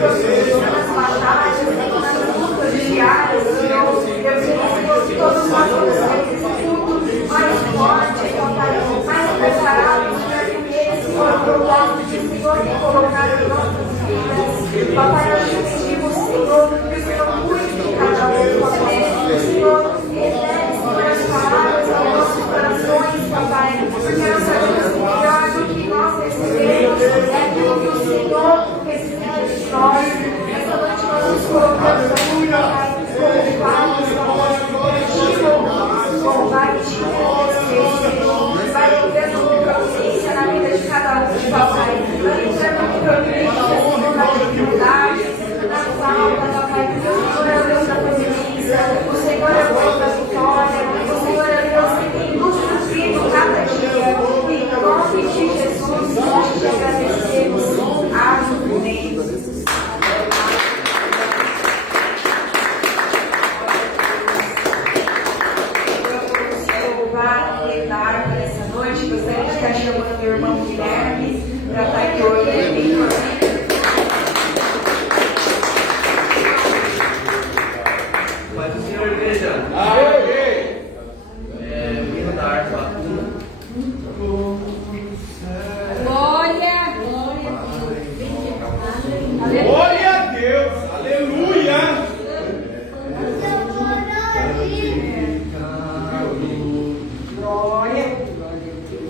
nas batalhas, nas lutas diárias, Senhor. Eu sei, Senhor, que todos nós vamos ter esse culto mais forte, mais preparado, Senhor, que ele, Senhor, propósito que o Senhor tem colocado em nossas vidas. Papai, nós te pedimos, Senhor, que o Senhor cuide de cada um, papai. Que o Senhor revele, Senhor, as palavras aos nossos corações, papai. Porque nós sabemos que melhor do que nós recebemos é aquilo que o Senhor recebe de nós. Essa noite nós nos colocamos aqui, papai, como vários, como vai te agradecer, Senhor. Vai entrando com consciência na vida de cada um, papai. Vai entrando com providência na dificuldade, na falta, papai. Porque o Senhor é o Deus da presença, o Senhor é o Deus da vitória, o Senhor é o Deus que tem nos suprido cada dia. Em nome de Jesus, nós te agradecemos. Amém. Nessa noite, gostaria de estar chamando meu irmão Guilherme para estar aqui orando. Paz do Senhor, igreja. Menino da arte Batum. Glória. Glória a Deus. Aleluia.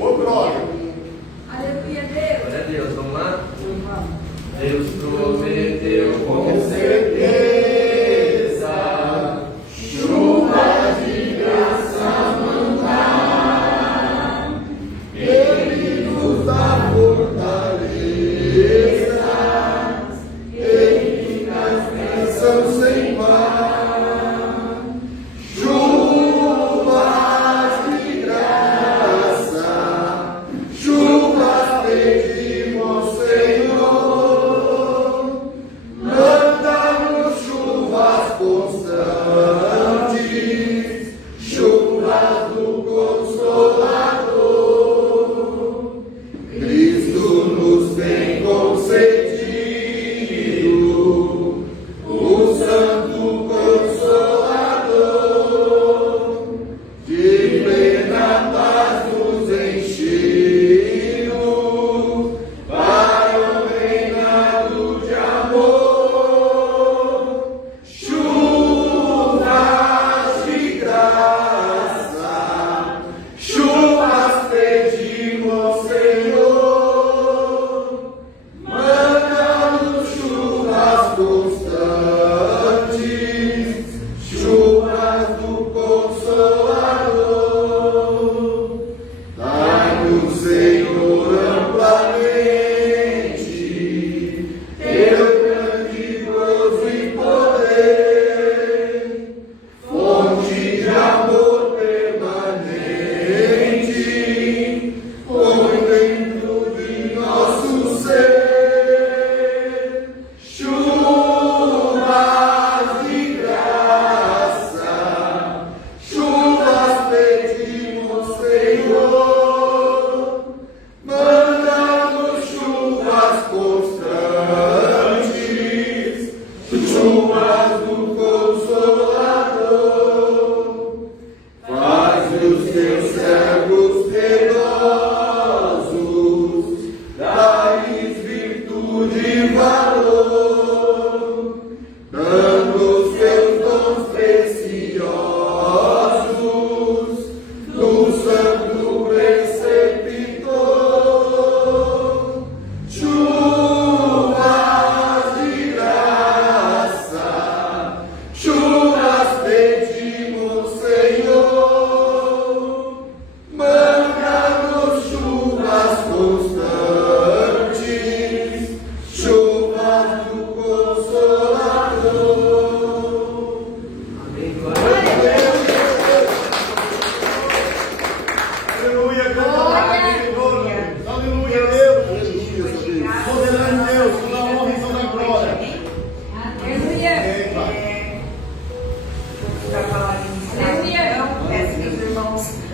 Ô, glória. Aleluia, Deus. Glória a Deus, vamos lá? Deus prometeu com certeza chuva de graça mandar. Ele nos dá fortaleza, Ele nas bênçãos sem par.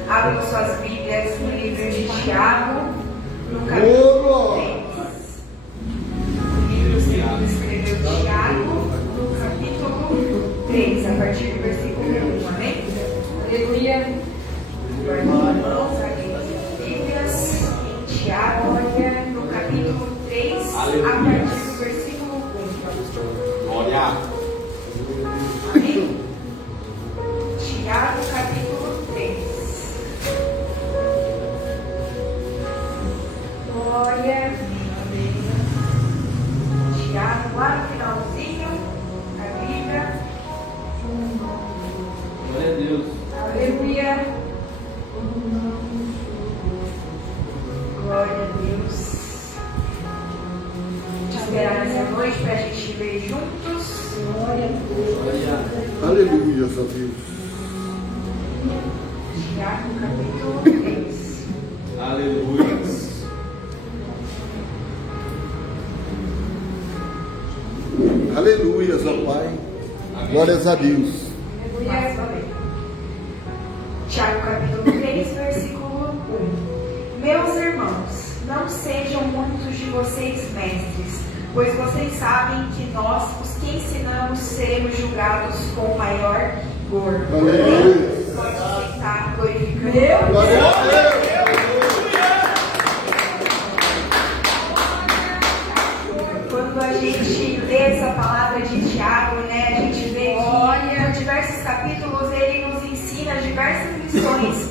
Abram suas Bíblias no livro de Tiago, no capítulo 3. O livro segundo escreveu noite para a gente ler juntos. Aleluia, só Deus. Tiago, capítulo 3. Aleluia. Aleluia, ó Pai. Glórias a Deus. Tiago, capítulo 3, versículo 1. Meus irmãos, não sejam muitos de vocês mestres, pois vocês sabem que nós, os que ensinamos, seremos julgados com maior rigor. Aleluia. Pode sentar, glorificando. Glória a Deus. Quando a gente lê essa palavra de Tiago, né, a gente vê que em diversos capítulos ele nos ensina diversas lições.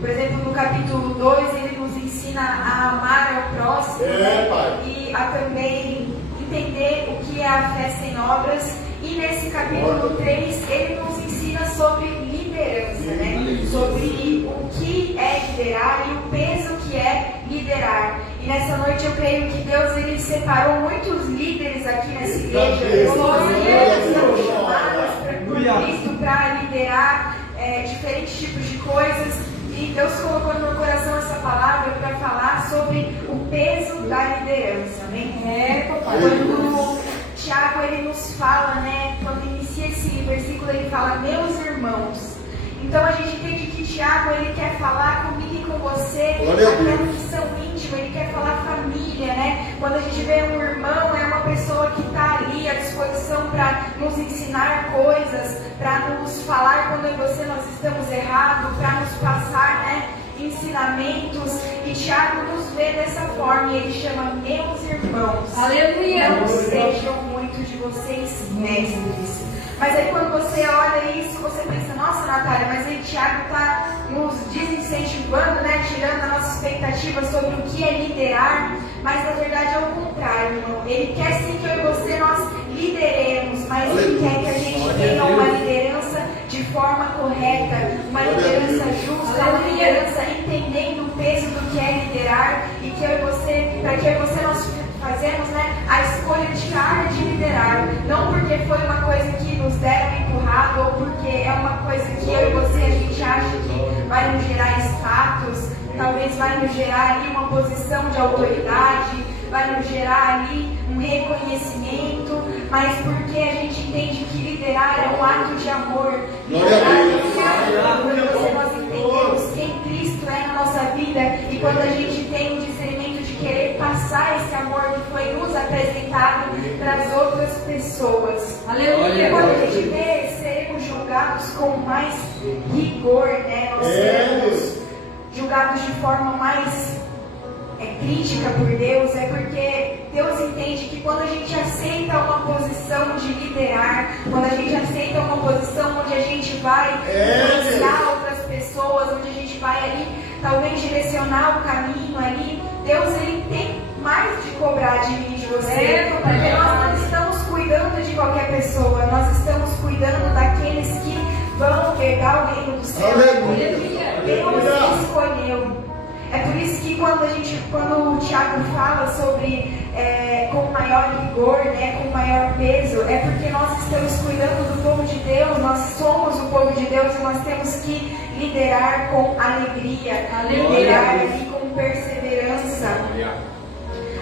Por exemplo, no capítulo 2 ele nos ensina a amar ao próximo, né, e a também entender o que é a fé sem obras. E nesse capítulo 3 ele nos ensina sobre liderança, né, sobre o que é liderar e o peso que é liderar. E nessa noite eu creio que Deus ele separou muitos líderes aqui nessa igreja, pessoas que são chamadas por Cristo para liderar diferentes tipos de coisas. E Deus colocou no meu coração essa palavra para falar sobre o peso da liderança, né? Quando Tiago ele nos fala, né? Quando inicia esse versículo ele fala, meus irmãos. Então a gente entende que Tiago ele quer falar comigo e com você aquela missão íntima, ele quer falar família, né? Quando a gente vê um irmão, é uma pessoa que está ali à disposição para nos ensinar coisas, para nos falar quando eu e você nós estamos errados, para nos passar, né, ensinamentos. E Tiago nos vê dessa forma e ele chama meus irmãos. Aleluia! Não sejam muitos de vocês mestres. Mas aí quando você olha isso, você pensa, nossa Natália, mas aí Tiago está nos desincentivando, né? Tirando a nossa expectativa sobre o que é liderar. Mas na verdade é o contrário, irmão. Ele quer sim que eu e você nós lideremos, mas ele quer que a gente tenha uma liderança de forma correta, uma liderança justa, uma liderança entendendo o peso do que é liderar e que eu e você, para que eu e você nós fazemos, né, a escolha diária de liderar, não porque foi uma coisa que nos deram empurrado ou porque é uma coisa que eu e você a gente acha que vai nos gerar status, talvez vai nos gerar ali uma posição de autoridade, vai nos gerar ali um reconhecimento, mas porque a gente entende que liderar é um ato de amor. Quando nós entendemos quem Cristo é na nossa vida e quando a gente tem o discernimento de querer passar esse amor que foi nos apresentado para as outras pessoas. Aleluia! Quando a gente vê, seremos julgados com mais rigor, né? Nós seremos julgados de forma mais crítica por Deus, é porque Deus entende que quando a gente aceita uma posição de liderar, quando a gente aceita uma posição onde a gente vai influenciar outras pessoas, onde a gente vai ali, talvez direcionar o caminho ali, Deus ele tem mais de cobrar de mim e de você, porque nós não estamos cuidando de qualquer pessoa, nós estamos cuidando daqueles que vão herdar o reino do céu. Deus escolheu. É por isso que quando o Tiago fala sobre com maior rigor, né, com maior peso, é porque nós estamos cuidando do povo de Deus, nós somos o povo de Deus e nós temos que liderar com alegria, liderar ali com perseverança.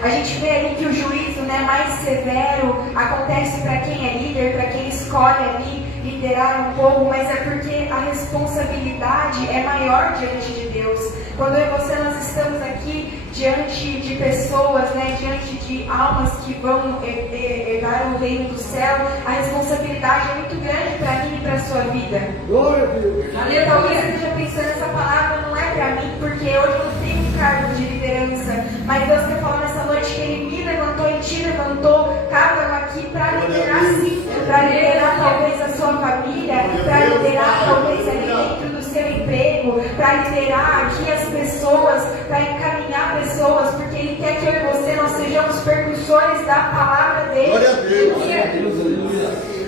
A gente vê ali que o juízo, né, mais severo acontece para quem é líder, para quem escolhe ali liderar um povo, mas é porque a responsabilidade é maior diante de Deus. Quando eu e você nós estamos aqui diante de pessoas, né, diante de almas que vão herdar o reino do céu, a responsabilidade é muito grande para mim e para a sua vida. Glória a Deus. Talvez você esteja pensando, essa palavra não é para mim, porque hoje eu não tenho um cargo de liderança, mas Deus quer falar nessa noite que Ele me levantou e te levantou, cada um aqui para liderar sim, para liderar talvez a sua família, para liderar talvez ali dentro do seu emprego, para liderar aqui as pessoas, para encaminhar pessoas, porque Ele quer que eu e você nós sejamos percussores da palavra dEle. Glória a Deus.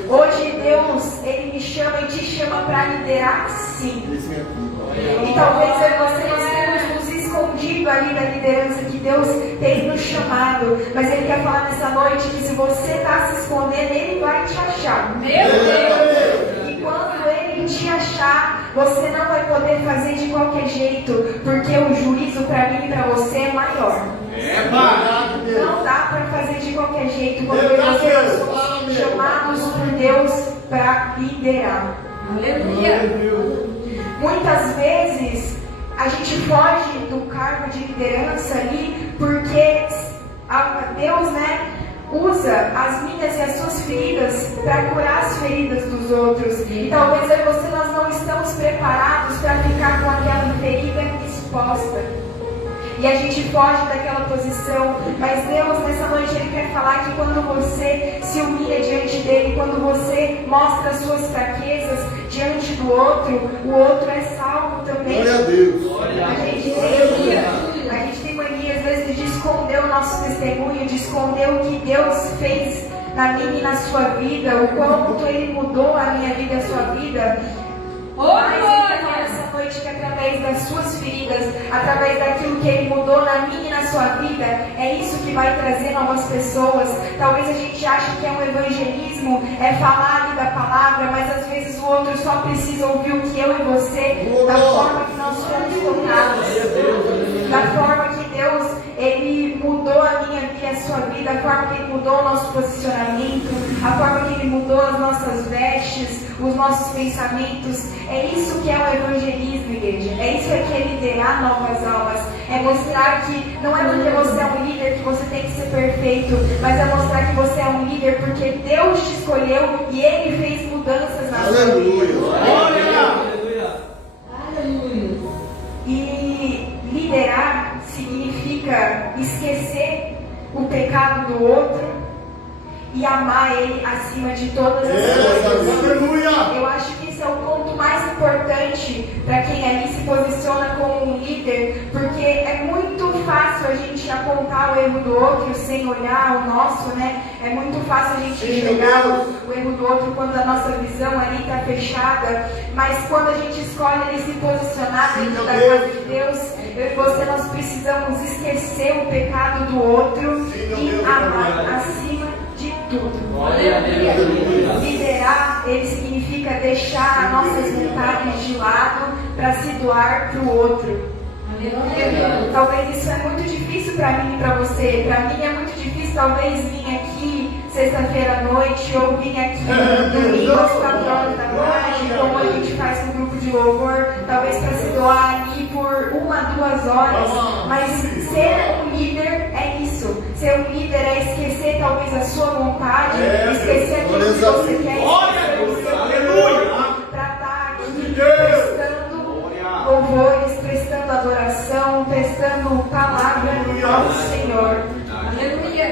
Hoje Deus, Ele me chama e te chama para liderar sim. E talvez eu e você nós temos nos escondido escondido ali da liderança que Deus tem nos chamado. Mas Ele quer falar nessa noite que se você está se escondendo, Ele vai te achar. Meu Deus! E quando Ele te achar, você não vai poder fazer de qualquer jeito, porque o juízo para mim e para você é maior. Não dá para fazer de qualquer jeito, porque nós somos chamados por Deus para liderar. Aleluia! Muitas vezes a gente foge do cargo de liderança ali porque Deus, usa as minhas e as suas feridas para curar as feridas dos outros. E talvez eu e você nós não estamos preparados para ficar com aquela ferida exposta. E a gente foge daquela posição, mas Deus nessa noite Ele quer falar que quando você se humilha diante dEle, quando você mostra as suas fraquezas diante do outro, o outro é salvo também. Glória a Deus. A gente tem mania às vezes de esconder o nosso testemunho, de esconder o que Deus fez na minha e na sua vida, o quanto Ele mudou a minha vida e a sua vida. Mas Ele quer falar essa noite que através das suas feridas, através daquilo que Ele mudou na minha e na sua vida, é isso que vai trazer novas pessoas. Talvez a gente ache que é um evangelismo, é falar ali da palavra, mas às vezes o outro só precisa ouvir o que eu e você, da forma que nós fomos tocados, da forma que Deus, Ele mudou a minha vida e a sua vida, a forma que Ele mudou o nosso posicionamento, a forma que Ele mudou as nossas vestes, os nossos pensamentos. É isso que é o evangelismo, igreja. É isso que é liderar novas almas. É mostrar que não é porque você é um líder que você tem que ser perfeito, mas é mostrar que você é um líder porque Deus te escolheu e Ele fez mudanças na sua vida. Aleluia! E liderar significa esquecer o pecado do outro e amar Ele acima de todas as coisas. Eu acho que esse é o ponto mais importante para quem ali se posiciona como um líder, porque é muito fácil a gente apontar o erro do outro sem olhar o nosso, É muito fácil a gente enxergar o erro do outro quando a nossa visão ali está fechada, mas quando a gente escolhe ali se posicionar dentro da casa de Deus, eu e você, nós precisamos esquecer o pecado do outro e amar acima de tudo. Liderar, ele significa deixar as nossas vontades de lado para se doar para o outro. Talvez isso é muito difícil para mim e para você. Para mim é muito difícil talvez vir aqui sexta-feira à noite ou vir aqui domingo às 4 horas da tarde, como a gente faz no grupo de louvor, talvez para se doar ali por 1 a 2 horas. Mas ser um líder é isso. Ser um líder é esquecer talvez a sua vontade, esquecer aquilo que você quer, esquecer o seu para estar aqui prestando louvores, prestando adoração, prestando palavra do nosso Senhor. Aleluia!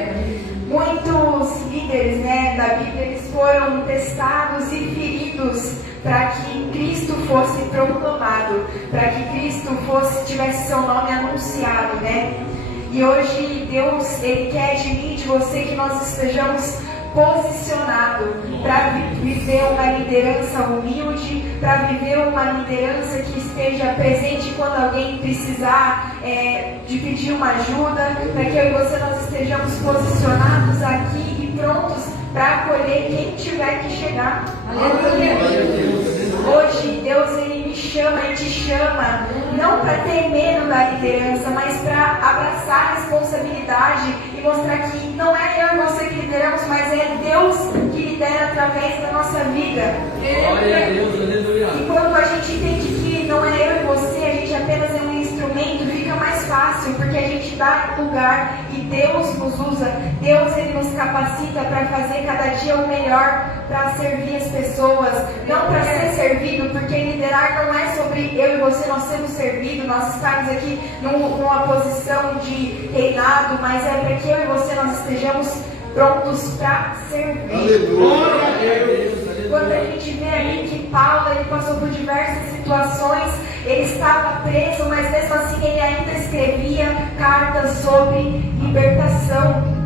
Muitos líderes da Bíblia, eles foram testados e feridos para que Cristo fosse proclamado, para que Cristo tivesse seu nome anunciado, E hoje Deus, Ele quer de mim e de você que nós estejamos posicionados para viver uma liderança humilde, para viver uma liderança que esteja presente quando alguém precisar de pedir uma ajuda, para que eu e você nós estejamos posicionados aqui e prontos para acolher quem tiver que chegar. Aleluia! Hoje Deus, Ele me chama e te chama não para ter medo da liderança, mas para abraçar a responsabilidade e mostrar que não é eu e você que lideramos, mas é Deus que lidera através da nossa vida. Glória a Deus, aleluia. E quando a gente entende que não é eu e você, a gente apenas é um instrumento, fica mais fácil, porque a gente dá lugar e Deus nos usa. Deus, Ele nos capacita para fazer cada dia o melhor, para servir as pessoas, não para ser servido, porque liderar não é sobre eu e você, nós sermos servidos, nós estarmos aqui numa posição de reinado, mas é para que eu e você nós estejamos prontos para servir. Aleluia. Quando a gente vê ali que Paulo, ele passou por diversas situações, ele estava preso, mas mesmo assim ele ainda escrevia cartas sobre libertação.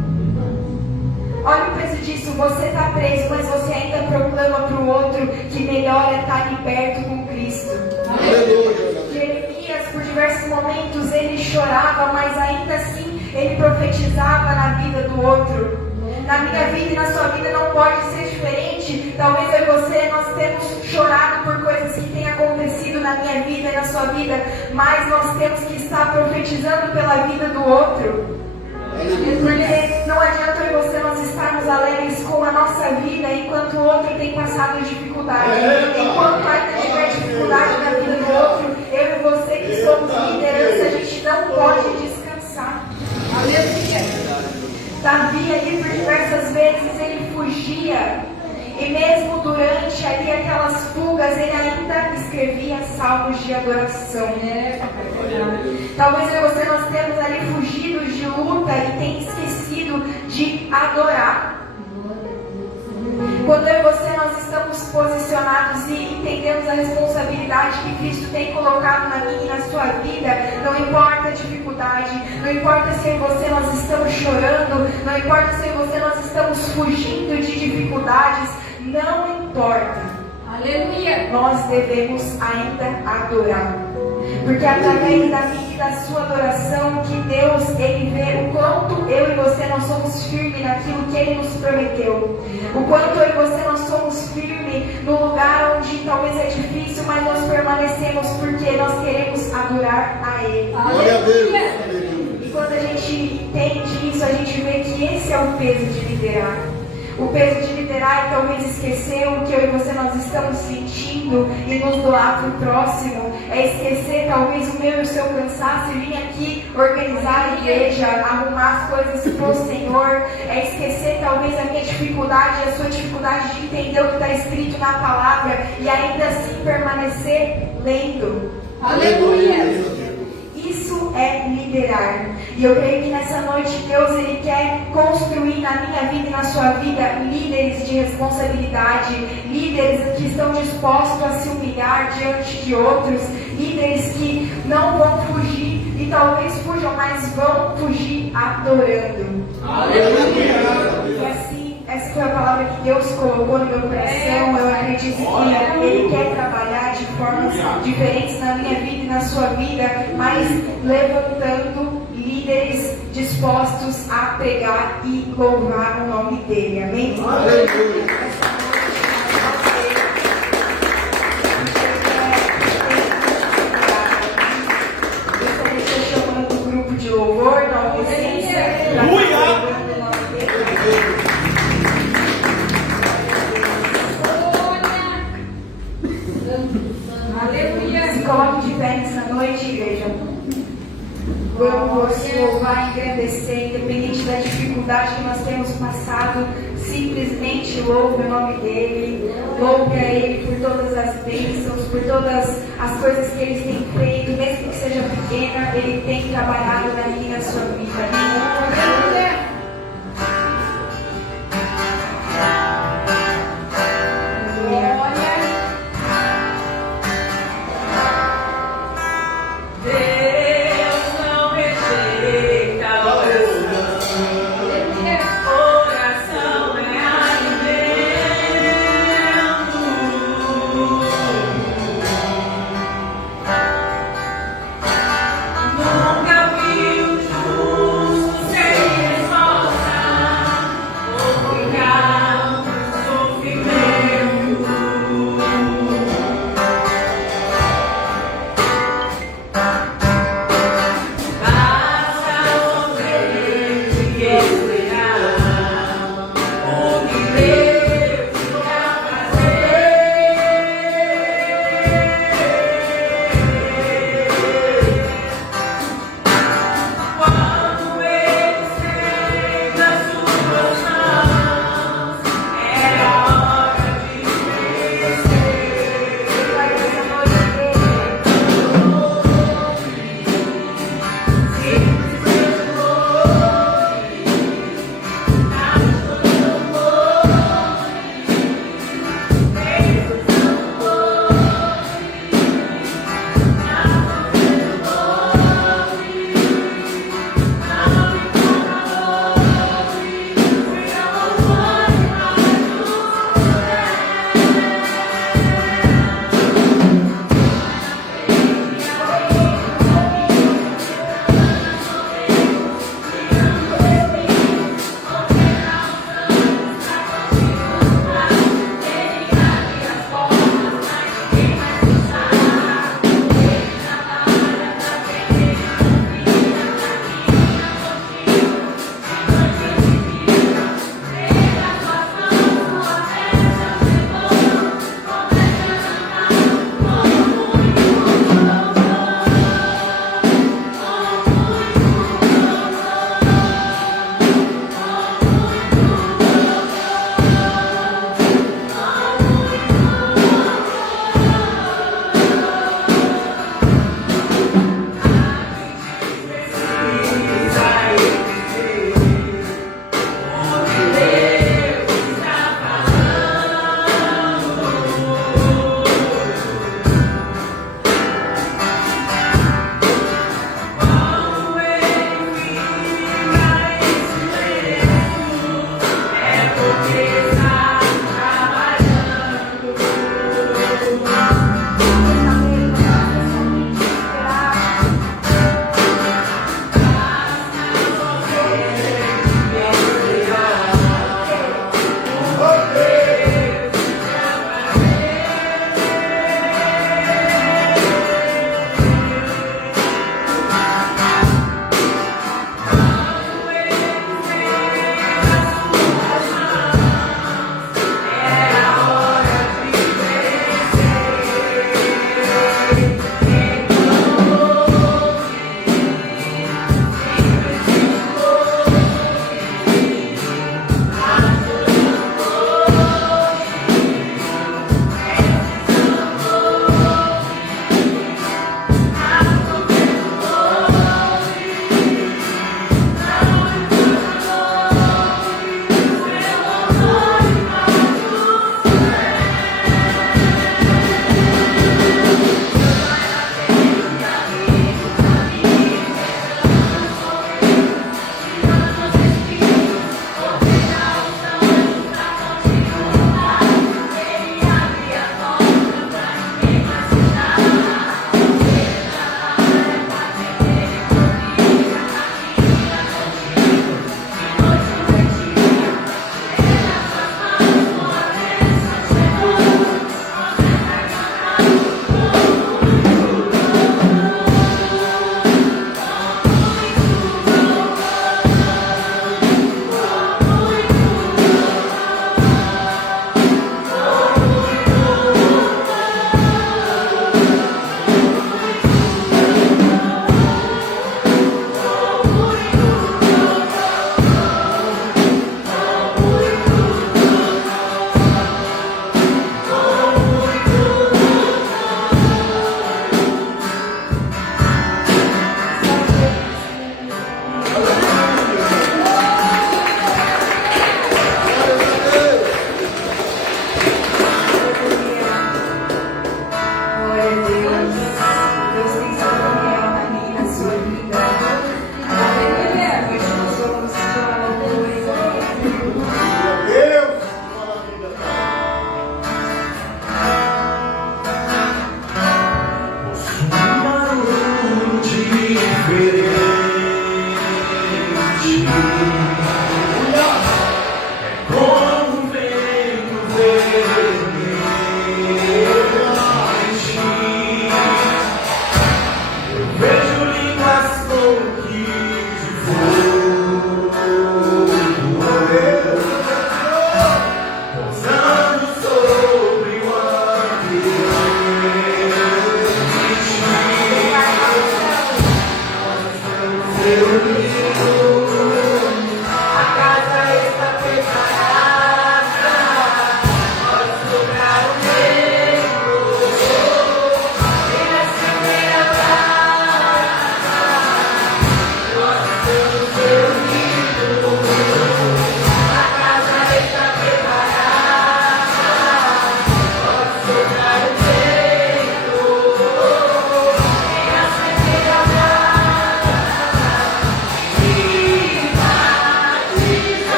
Olha o peso disso, você está preso, mas você ainda proclama para o outro que melhor é estar ali perto com Cristo. Aleluia. Jeremias por diversos momentos ele chorava, mas ainda assim ele profetizava na vida do outro. Na minha vida e na sua vida não pode ser diferente. Talvez eu e você, nós temos chorado por coisas que têm acontecido na minha vida e na sua vida, mas nós temos que estar profetizando pela vida do outro. Porque não adianta eu e você nós estarmos alegres com a nossa vida enquanto o outro tem passado dificuldade. Enquanto ainda tiver dificuldade na vida do outro, eu e você que somos liderança, a gente não pode descansar. Aleluia. Davi ali por diversas vezes ele fugia. E mesmo durante ali aquelas fugas, ele ainda escrevia salmos de adoração. Talvez eu e você nós temos ali fugido de luta e tem esquecido de adorar. Quando eu e você nós estamos posicionados e entendemos a responsabilidade que Cristo tem colocado na minha e na sua vida, não importa a dificuldade, não importa se eu e você nós estamos chorando, não importa se eu e você nós estamos fugindo de dificuldades, não importa. Aleluia. Nós devemos ainda adorar. Porque através da minha e da sua adoração que Deus, Ele vê o quanto eu e você nós somos firmes naquilo que Ele nos prometeu. O quanto eu e você nós somos firmes no lugar onde talvez é difícil, mas nós permanecemos porque nós queremos adorar a Ele. Aleluia. E quando a gente entende isso, a gente vê que esse é o peso de liderar. O peso de liderar é talvez esquecer o que eu e você nós estamos sentindo e nos doar para o próximo. É esquecer talvez o meu e o seu cansaço e vir aqui organizar a igreja, arrumar as coisas para o Senhor. É esquecer talvez a minha dificuldade, a sua dificuldade de entender o que está escrito na palavra e ainda assim permanecer lendo. Aleluia. Isso é liderar. E eu creio que nessa noite Deus Ele quer construir na minha vida e na sua vida líderes de responsabilidade, líderes que estão dispostos a se humilhar diante de outros, líderes que não vão fugir e talvez fujam, mas vão fugir adorando. Aleluia. E assim, essa foi a palavra que Deus colocou no meu coração. Eu acredito que Ele quer trabalhar de formas diferentes na minha vida e na sua vida, mas levantando líderes dispostos a pregar e louvar o nome dEle. Amém? Aleluia. De louvor, na obediência, Aleluia. se coloque de pé nessa noite, igreja. Vamos louvar e engrandecer, independente da dificuldade que nós temos passado. Simplesmente louve o nome dEle, louve a Ele por todas as bênçãos, por todas as coisas que Ele tem feito, mesmo que seja pequena, Ele tem trabalhado na minha e na sua vida. Aleluia. Nunca vi o justo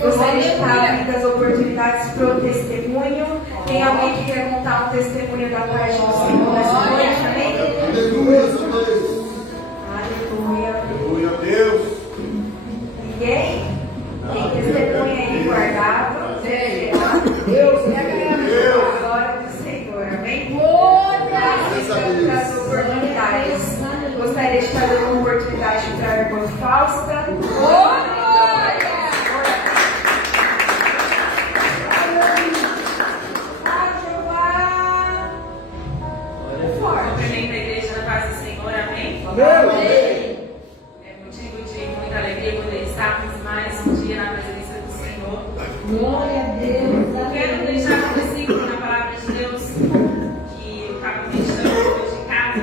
Gostaria de estar muitas oportunidades para o testemunho. Tem alguém que quer contar um testemunho da parte do Senhor nessa noite? Amém? Aleluia, Senhor Deus. Aleluia. Aleluia, Deus. Ninguém? Tem testemunho aí guardado? Deus, A glória do Senhor. Amém? Para as oportunidades. Gostaria de estar dando uma oportunidade para a irmã Fausta. Cumprimento a igreja na paz do Senhor, amém? É motivo de muita alegria poder estarmos mais um dia na presença do Senhor. Glória a Deus. Quero deixar um versículo na palavra de Deus que eu estava meditando depois de casa,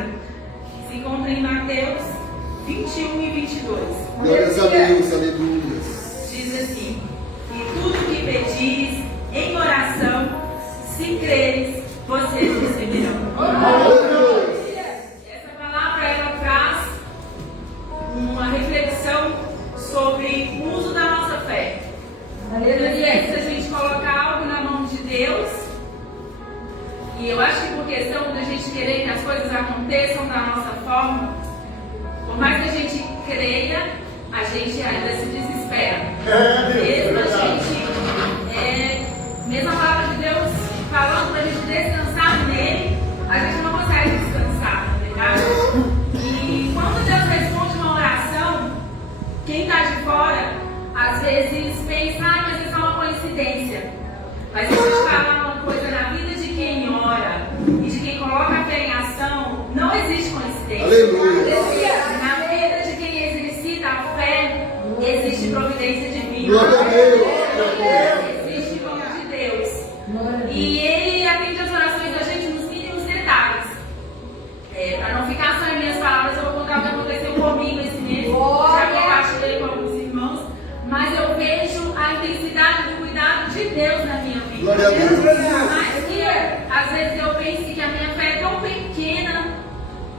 que se encontra em Mateus 21 e 22. Glórias a Deus, aleluia. Diz assim: e tudo que pedires em oração, se creres, vocês receberão. Essa palavra ela traz uma reflexão sobre o uso da nossa fé. Às vezes a gente coloca algo na mão de Deus, e eu acho que por questão da gente querer que as coisas aconteçam da nossa forma, por mais que a gente creia, a gente ainda se desespera. Mesmo a palavra de Deus falando para a gente descansar nele, a gente não consegue descansar, não é verdade? E quando Deus responde uma oração, quem está de fora, às vezes pensa, mas isso é uma coincidência. Mas deixa eu te falar uma coisa, na vida de quem ora e de quem coloca a fé em ação, não existe coincidência. Aleluia. Na vida de quem exercita a fé, existe providência divina. Glória a Deus. Existe o nome de Deus. E Ele atende as orações da gente nos mínimos detalhes. Para não ficar só em minhas palavras, eu vou contar o que aconteceu comigo esse mês. Já compartilhei com alguns irmãos, mas eu vejo a intensidade do cuidado de Deus na minha vida. Glória a Deus. Mas que às vezes eu penso que a minha fé é tão pequena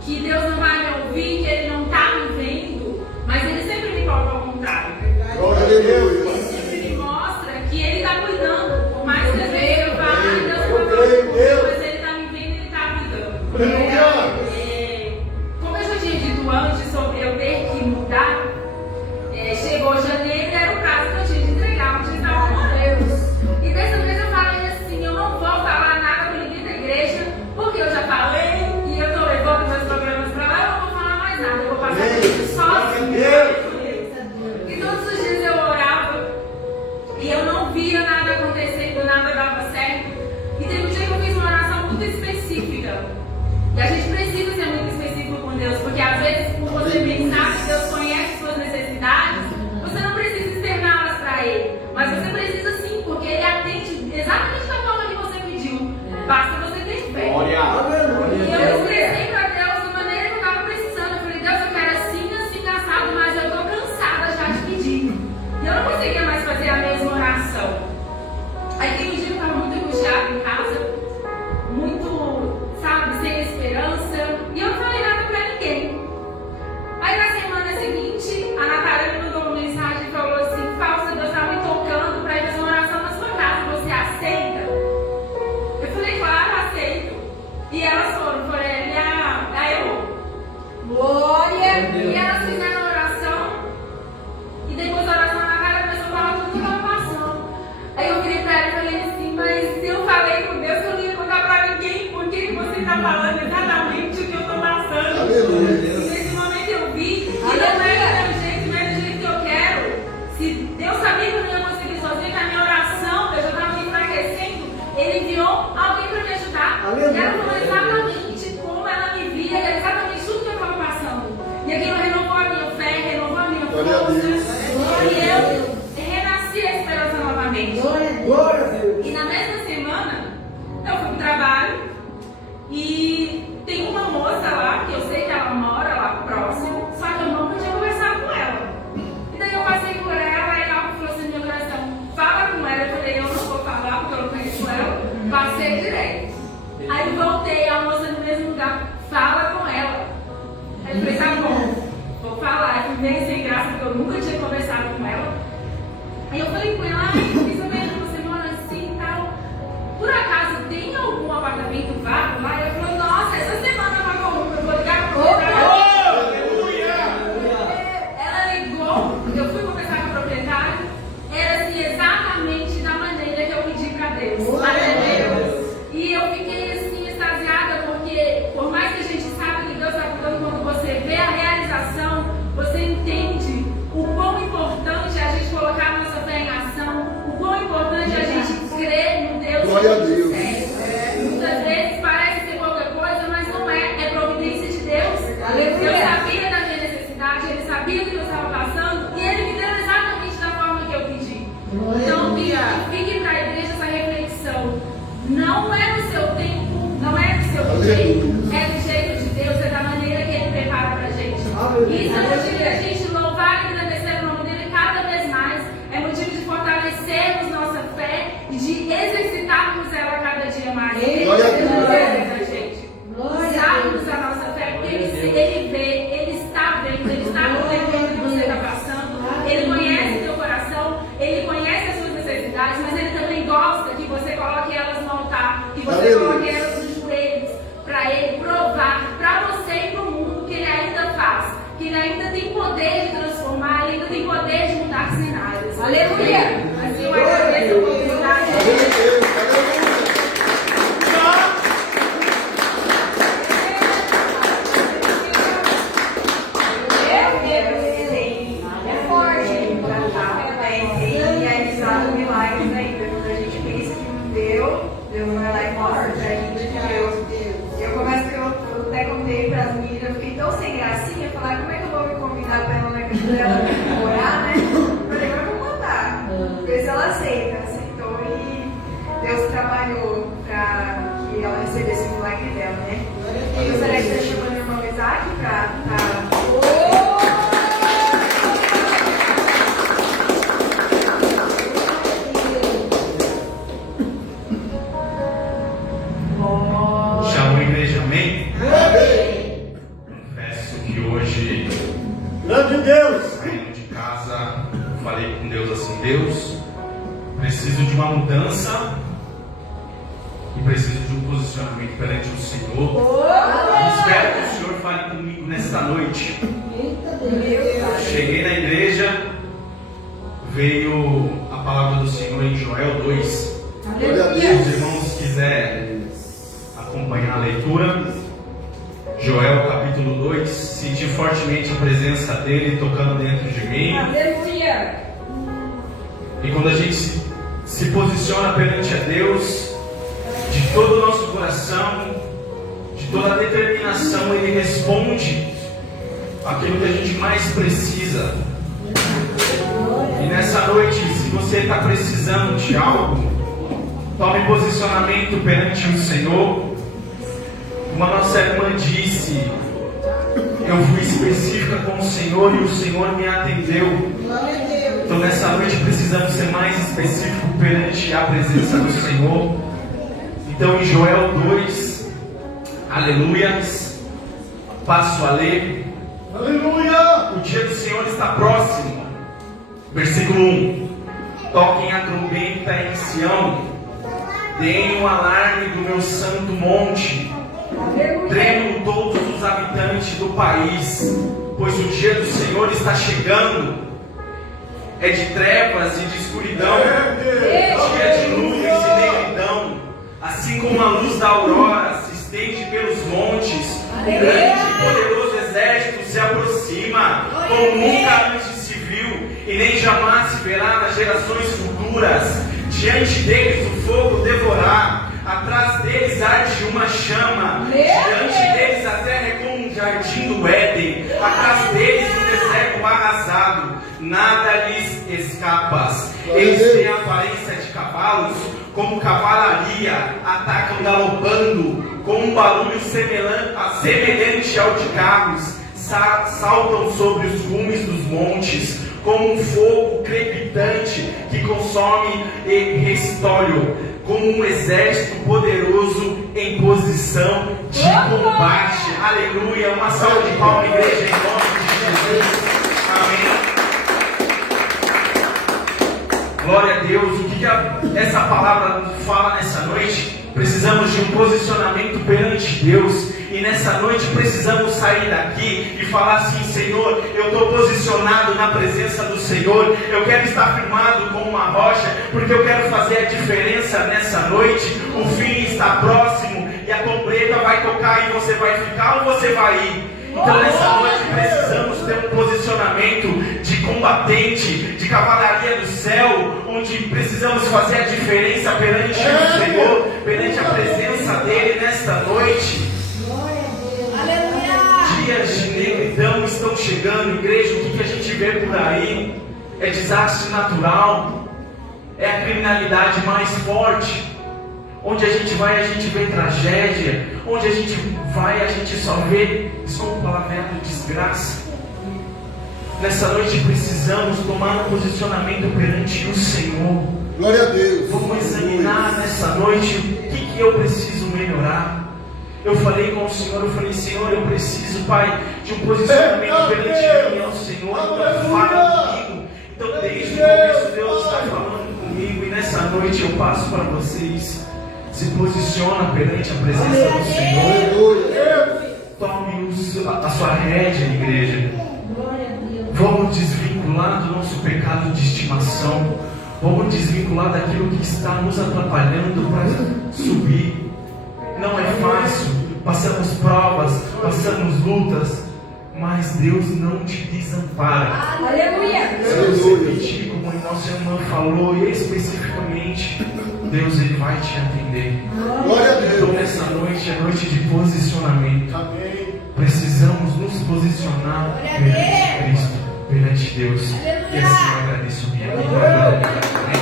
que Deus não vai me ouvir, que Ele não está me vendo, mas Ele sempre me coloca ao contrário. Glória a Deus. Ele sempre me mostra que Ele está cuidando. Por mais que às vezes eu fale, Deus não está cuidando, mas Ele está me vendo, Ele está cuidando. Como eu já tinha dito antes sobre eu ter que mudar, chegou janeiro e era o prazo que eu tinha de entregar onde estava morando. E dessa vez eu falei assim, eu não vou falar nada para ninguém da igreja, porque eu já falei e eu estou levando meus problemas para lá, eu não vou falar mais nada, eu vou passar isso sozinho. E todos os dias eu orava cuidando. E a gente precisa ser muito específico com Deus, porque às vezes, por você pensar que Deus conhece suas necessidades, você não precisa externá-las para Ele. Mas você precisa sim, porque Ele atende exatamente da forma que você pediu. Basta você ter fé. E eu expressei para Deus da maneira que eu estava precisando. Eu falei, Deus, eu quero assim assado, mas eu estou cansada já de pedir. E eu não conseguia mais fazer a mesma oração. Aí tem um dia que eu estava muito angustiada em casa, muito, sabe, sem esperança. E eu não falei nada para ninguém. Aí na semana seguinte, a Natália me mandou uma mensagem e falou assim: Fausta, Deus está me tocando para ir fazer uma oração na sua casa. Você aceita? Eu falei, claro, aceito. E elas foram, foi ela e a eu. Glória. E elas fizeram a oração. E depois da oração, a Natália começou a falar tudo que ela passou. Aí eu virei pra ela e falei assim: mas eu falei com Deus que eu não ia contar pra ninguém, porque você está falando exatamente o que eu estou passando. Aleluia. E nesse momento eu vi que não é do meu jeito, não é do jeito que eu quero. Se Deus sabia que eu não ia conseguir sozinha, que a minha oração, eu já estava me enfraquecendo, Ele enviou alguém para me ajudar. E ela falou exatamente como ela me via, era exatamente tudo que eu estava passando. E aquilo renovou a minha fé, renovou a minha força. E eu renasci a esperança novamente. Glória a Deus. E na mesma semana, eu fui pro trabalho e tem uma moça lá, que eu sei que ela mora lá próximo, só que eu nunca tinha conversado com ela. E daí eu passei por ela e ela falou assim no meu coração: fala com ela. Eu falei, eu não vou falar porque eu não conheço ela. Passei direto. Aí voltei, a moça no mesmo lugar: fala com ela. Aí eu falei, tá bom, vou falar. Eu fui bem sem graça porque eu nunca tinha conversado com ela. Aí eu falei com ela: ai, eu fiquei sabendo que você mora assim e tal. Por acaso tem algum apartamento vago lá? Eu falei, nossa, essa semana pagou um, eu vou ligar para o proprietário. Ela ligou, eu fui conversar com o proprietário, era assim exatamente da maneira que eu pedi para Deus. E eu fiquei assim extasiada, porque por mais que a gente saiba que Deus está cuidando, quando você vê a realização, você entende o quão importante é a gente colocar a nossa fé em ação, o quão importante é a gente crer no Deus. Glória a Deus. Muitas vezes parece ser qualquer coisa, mas não é. É providência de Deus. Deus sabia da minha necessidade, Ele sabia do que eu estava passando e Ele me deu exatamente da forma que eu pedi. Então, fique para a igreja essa reflexão. Não é no seu tempo, não é no seu jeito, é do jeito de Deus, é da maneira que Ele prepara para a gente. Isso é motivo de a gente louvar e agradecer o nome dEle cada vez mais. É motivo de fortalecermos nossa fé e de exercitarmos ela cada dia mais. Glória a Deus. Gente. Usarmos a nossa fé, porque Ele vê, Ele está vendo, Ele está entendendo o que você está passando. Ele conhece o teu coração, Ele conhece as suas necessidades, mas Ele também gosta que você coloque elas no altar, que você coloque elas nos joelhos, para Ele provar para você e para o mundo que Ele ainda faz, que Ele ainda tem poder de transformar, Ele ainda tem poder de mudar cenários. Aleluia! Assim eu agradeço a oportunidade. É forte pra cá também. E a risada milagres ainda. Quando a gente pensa que não deu, Deus vai lá e mostra pra gente que Deus. Eu começo que eu até contei pras meninas, eu fiquei tão sem gracinha, falar como é que eu vou me convidar pra ela na casa dela morar, né? Falei, mas vou mandar. Ver se ela aceita. Aceitou e Deus trabalhou pra que ela recebesse o milagre dela, né? Eu gostaria de estar chamando o irmão Isaac pra Chamou a igreja, amém? Confesso que hoje, Grande Deus. saindo de casa, falei com Deus assim: Deus, preciso de uma mudança e preciso de um posicionamento perante o Senhor. Espero que o Senhor fale comigo nesta noite. Cheguei na igreja, veio a palavra do Senhor em Joel 2. Glória a Se Deus. os irmãos quiserem acompanhar a leitura, Joel capítulo 2, senti fortemente a presença dele tocando dentro de mim. Aleluia. E quando a gente se posiciona perante a Deus de todo o nosso coração, toda determinação, Ele responde aquilo que a gente mais precisa. E nessa noite, se você está precisando de algo, tome posicionamento perante o Senhor. Como a nossa irmã disse, eu fui específica com o Senhor e o Senhor me atendeu. Então nessa noite precisamos ser mais específicos perante a presença do Senhor. Então em Joel 2, aleluias, passo a ler. Aleluia! O dia do Senhor está próximo. Versículo 1. Toquem a trombeta em Sião, deem um alarme do meu santo monte. Tremam todos os habitantes do país, pois o dia do Senhor está chegando. É de trevas e de escuridão, dia de nuvens e negridão. Assim como a luz da aurora se estende pelos montes, um grande e poderoso exército se aproxima, como nunca antes se viu, e nem jamais se verá nas gerações futuras. Diante deles o fogo devorar, atrás deles arde uma chama, diante deles a terra é como um jardim do Éden, atrás deles o deserto arrasado, nada lhes escapas. Eles têm a aparência de cavalos, como cavalaria, atacam galopando, com um barulho semelhante ao de carros, saltam sobre os cumes dos montes, como um fogo crepitante que consome e restolho, como um exército poderoso em posição de combate. Aleluia! Uma salva de palmas, igreja, em nome de Jesus. Amém. Glória a Deus. O que essa palavra nos fala nessa noite? Precisamos de um posicionamento perante Deus. E nessa noite precisamos sair daqui e falar assim: Senhor, eu estou posicionado na presença do Senhor. Eu quero estar firmado como uma rocha, porque eu quero fazer a diferença nessa noite. O fim está próximo e a trombeta vai tocar e você vai ficar ou você vai ir. Então nessa noite precisamos ter um posicionamento de combatente, de cavalaria do céu, onde precisamos fazer a diferença perante o Senhor, perante a presença dEle nesta noite. Dias de negridão estão chegando, igreja. O que a gente vê por aí é desastre natural, é a criminalidade mais forte. Onde a gente vai, a gente vê tragédia. Onde a gente vai, a gente só vê, desculpa a palavra, desgraça. Nessa noite precisamos tomar um posicionamento perante o Senhor. Glória a Deus. Vamos examinar nessa noite o que eu preciso melhorar. Eu falei com o Senhor, eu falei: Senhor, eu preciso, Pai, de um posicionamento perante mim ao Senhor. Então fala comigo. Então desde o começo Deus está falando comigo. E nessa noite eu passo para vocês. Se posiciona perante a presença do Senhor. Tome a sua rédea, igreja. Vamos desvincular do nosso pecado de estimação. Vamos desvincular daquilo que está nos atrapalhando para subir. Não é fácil, passamos provas, passamos lutas, mas Deus não te desampara. Aleluia! Se você pedir, como a nossa irmã falou, e especificamente, Deus ele vai te atender. Glória a Deus. Então nessa noite é noite de posicionamento. Amém. Precisamos nos posicionar perante Cristo, perante Deus. E assim eu agradeço a minha vida. Amém.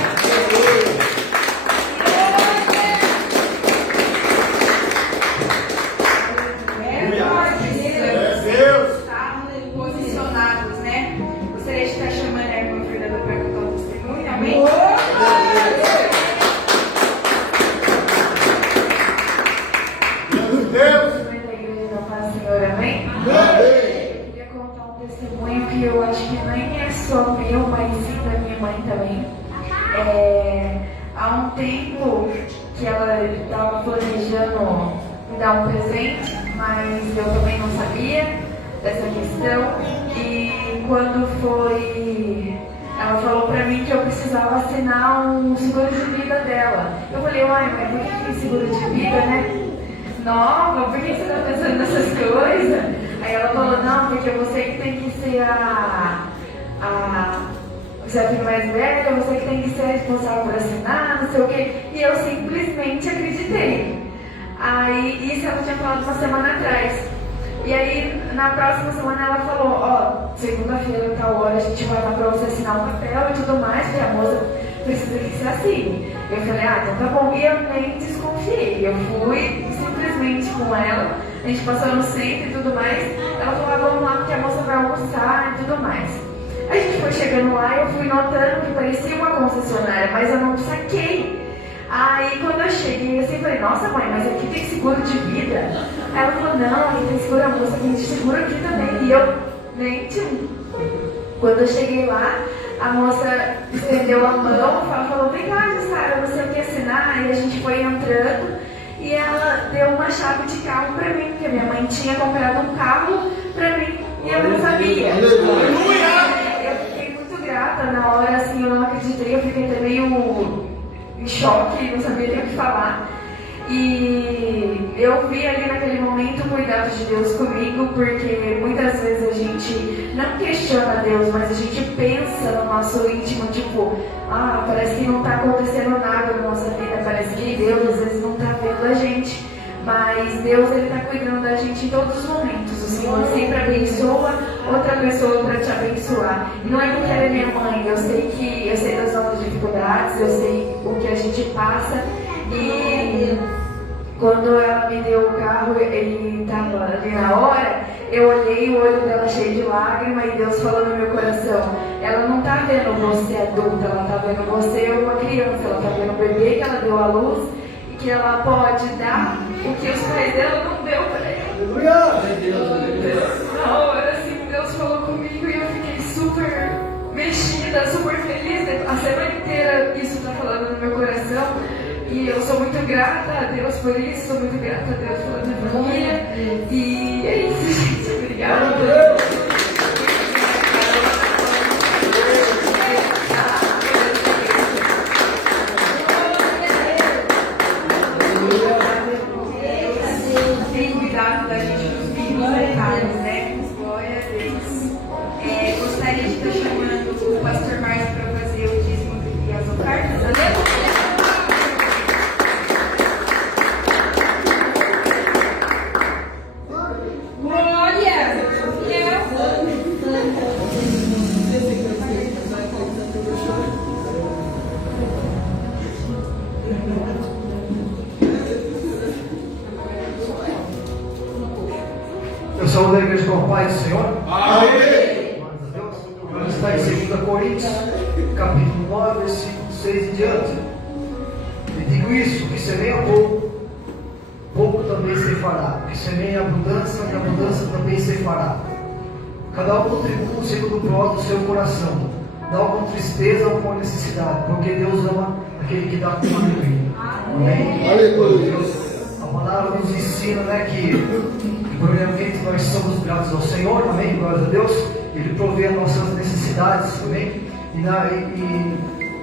Posicionados, né? Gostaria de estar chamando a irmã Fernanda para contar o testemunho, amém? Deus. Da igreja da paz, Senhor, amém? Eu queria contar um testemunho que eu acho que nem é só meu, mas sim da minha mãe também. Há um tempo que ela estava planejando me dar um presente, mas eu também não sabia dessa questão. E quando foi, ela falou pra mim que eu precisava assinar um seguro de vida dela. Eu falei: uai, mas por que tem seguro de vida, né? Nova, por que você tá pensando nessas coisas? Aí ela falou: não, porque você que tem que ser você é a filha mais velha, você que tem que ser responsável por assinar, não sei o quê. E eu simplesmente acreditei. Aí, isso ela tinha falado uma semana atrás. E aí, na próxima semana ela falou, ó, segunda-feira, tal hora, a gente vai lá pra você assinar um papel e tudo mais, que a moça precisa que você assine. Eu falei, então tá bom. E eu nem desconfiei. Eu fui simplesmente com ela, a gente passou no centro e tudo mais. Ela falou, vamos lá porque a moça vai almoçar e tudo mais. A gente foi chegando lá e eu fui notando que parecia uma concessionária, mas eu não saquei. Aí quando eu cheguei assim, falei, nossa mãe, mas aqui tem seguro de vida? Aí ela falou, não, aqui tem seguro a moça, aqui tem seguro aqui também. E eu nem tinha. Quando eu cheguei lá, a moça estendeu a mão, falou, vem cá, Jussara, você quer assinar? E a gente foi entrando e ela deu uma chave de carro pra mim, porque minha mãe tinha comprado um carro pra mim e eu não sabia. Eu fiquei muito grata na hora, assim, eu não acreditei, eu fiquei até meio em choque, não sabia nem o que falar. E eu vi ali naquele momento o cuidado de Deus comigo, porque muitas vezes a gente não questiona Deus, mas a gente pensa no nosso íntimo, tipo, parece que não está acontecendo nada na nossa vida, parece que Deus às vezes não está vendo a gente, mas Deus ele está cuidando da gente em todos os momentos. O Senhor sempre abençoa outra pessoa para te abençoar. E não é porque ela é minha mãe, eu sei das nossas dificuldades, eu sei o que a gente passa. E quando ela me deu o carro, ele estava ali na hora, eu olhei o olho dela cheio de lágrima e Deus falou no meu coração, ela não está vendo você adulta, ela está vendo você uma criança, ela está vendo o bebê que ela deu à luz e que ela pode dar o que os pais dela não deu para ela. Na hora, assim, Deus falou comigo e eu fiquei super mexida, super feliz. A semana inteira isso está falando no meu coração. E eu sou muito grata a Deus por isso, sou muito grata a Deus pela minha família. E é isso, gente. Obrigada. Tem cuidado da gente nos filhos detalhes, né? Glória a Deus. Gostaria de estar chamando o pastor Márcio para fazer o dízimo e as ofertas. Aleluia! Eu saúdo a igreja com o Pai do Senhor. Amém. Glória a Deus. Vamos estar em 2 Coríntios, capítulo 9, versículo 6 e diante. E digo isso, que semeia pouco, pouco também se fará. Que semeia abundância, que abundância também se fará. Cada um contribui segundo o propósito do seu coração. Não com tristeza ou com necessidade, porque Deus ama aquele que dá com alegria. Amém. Aleluia. A palavra nos ensina, que primeiramente nós somos gratos ao Senhor, amém, glória a Deus. Ele provê as nossas necessidades, amém. E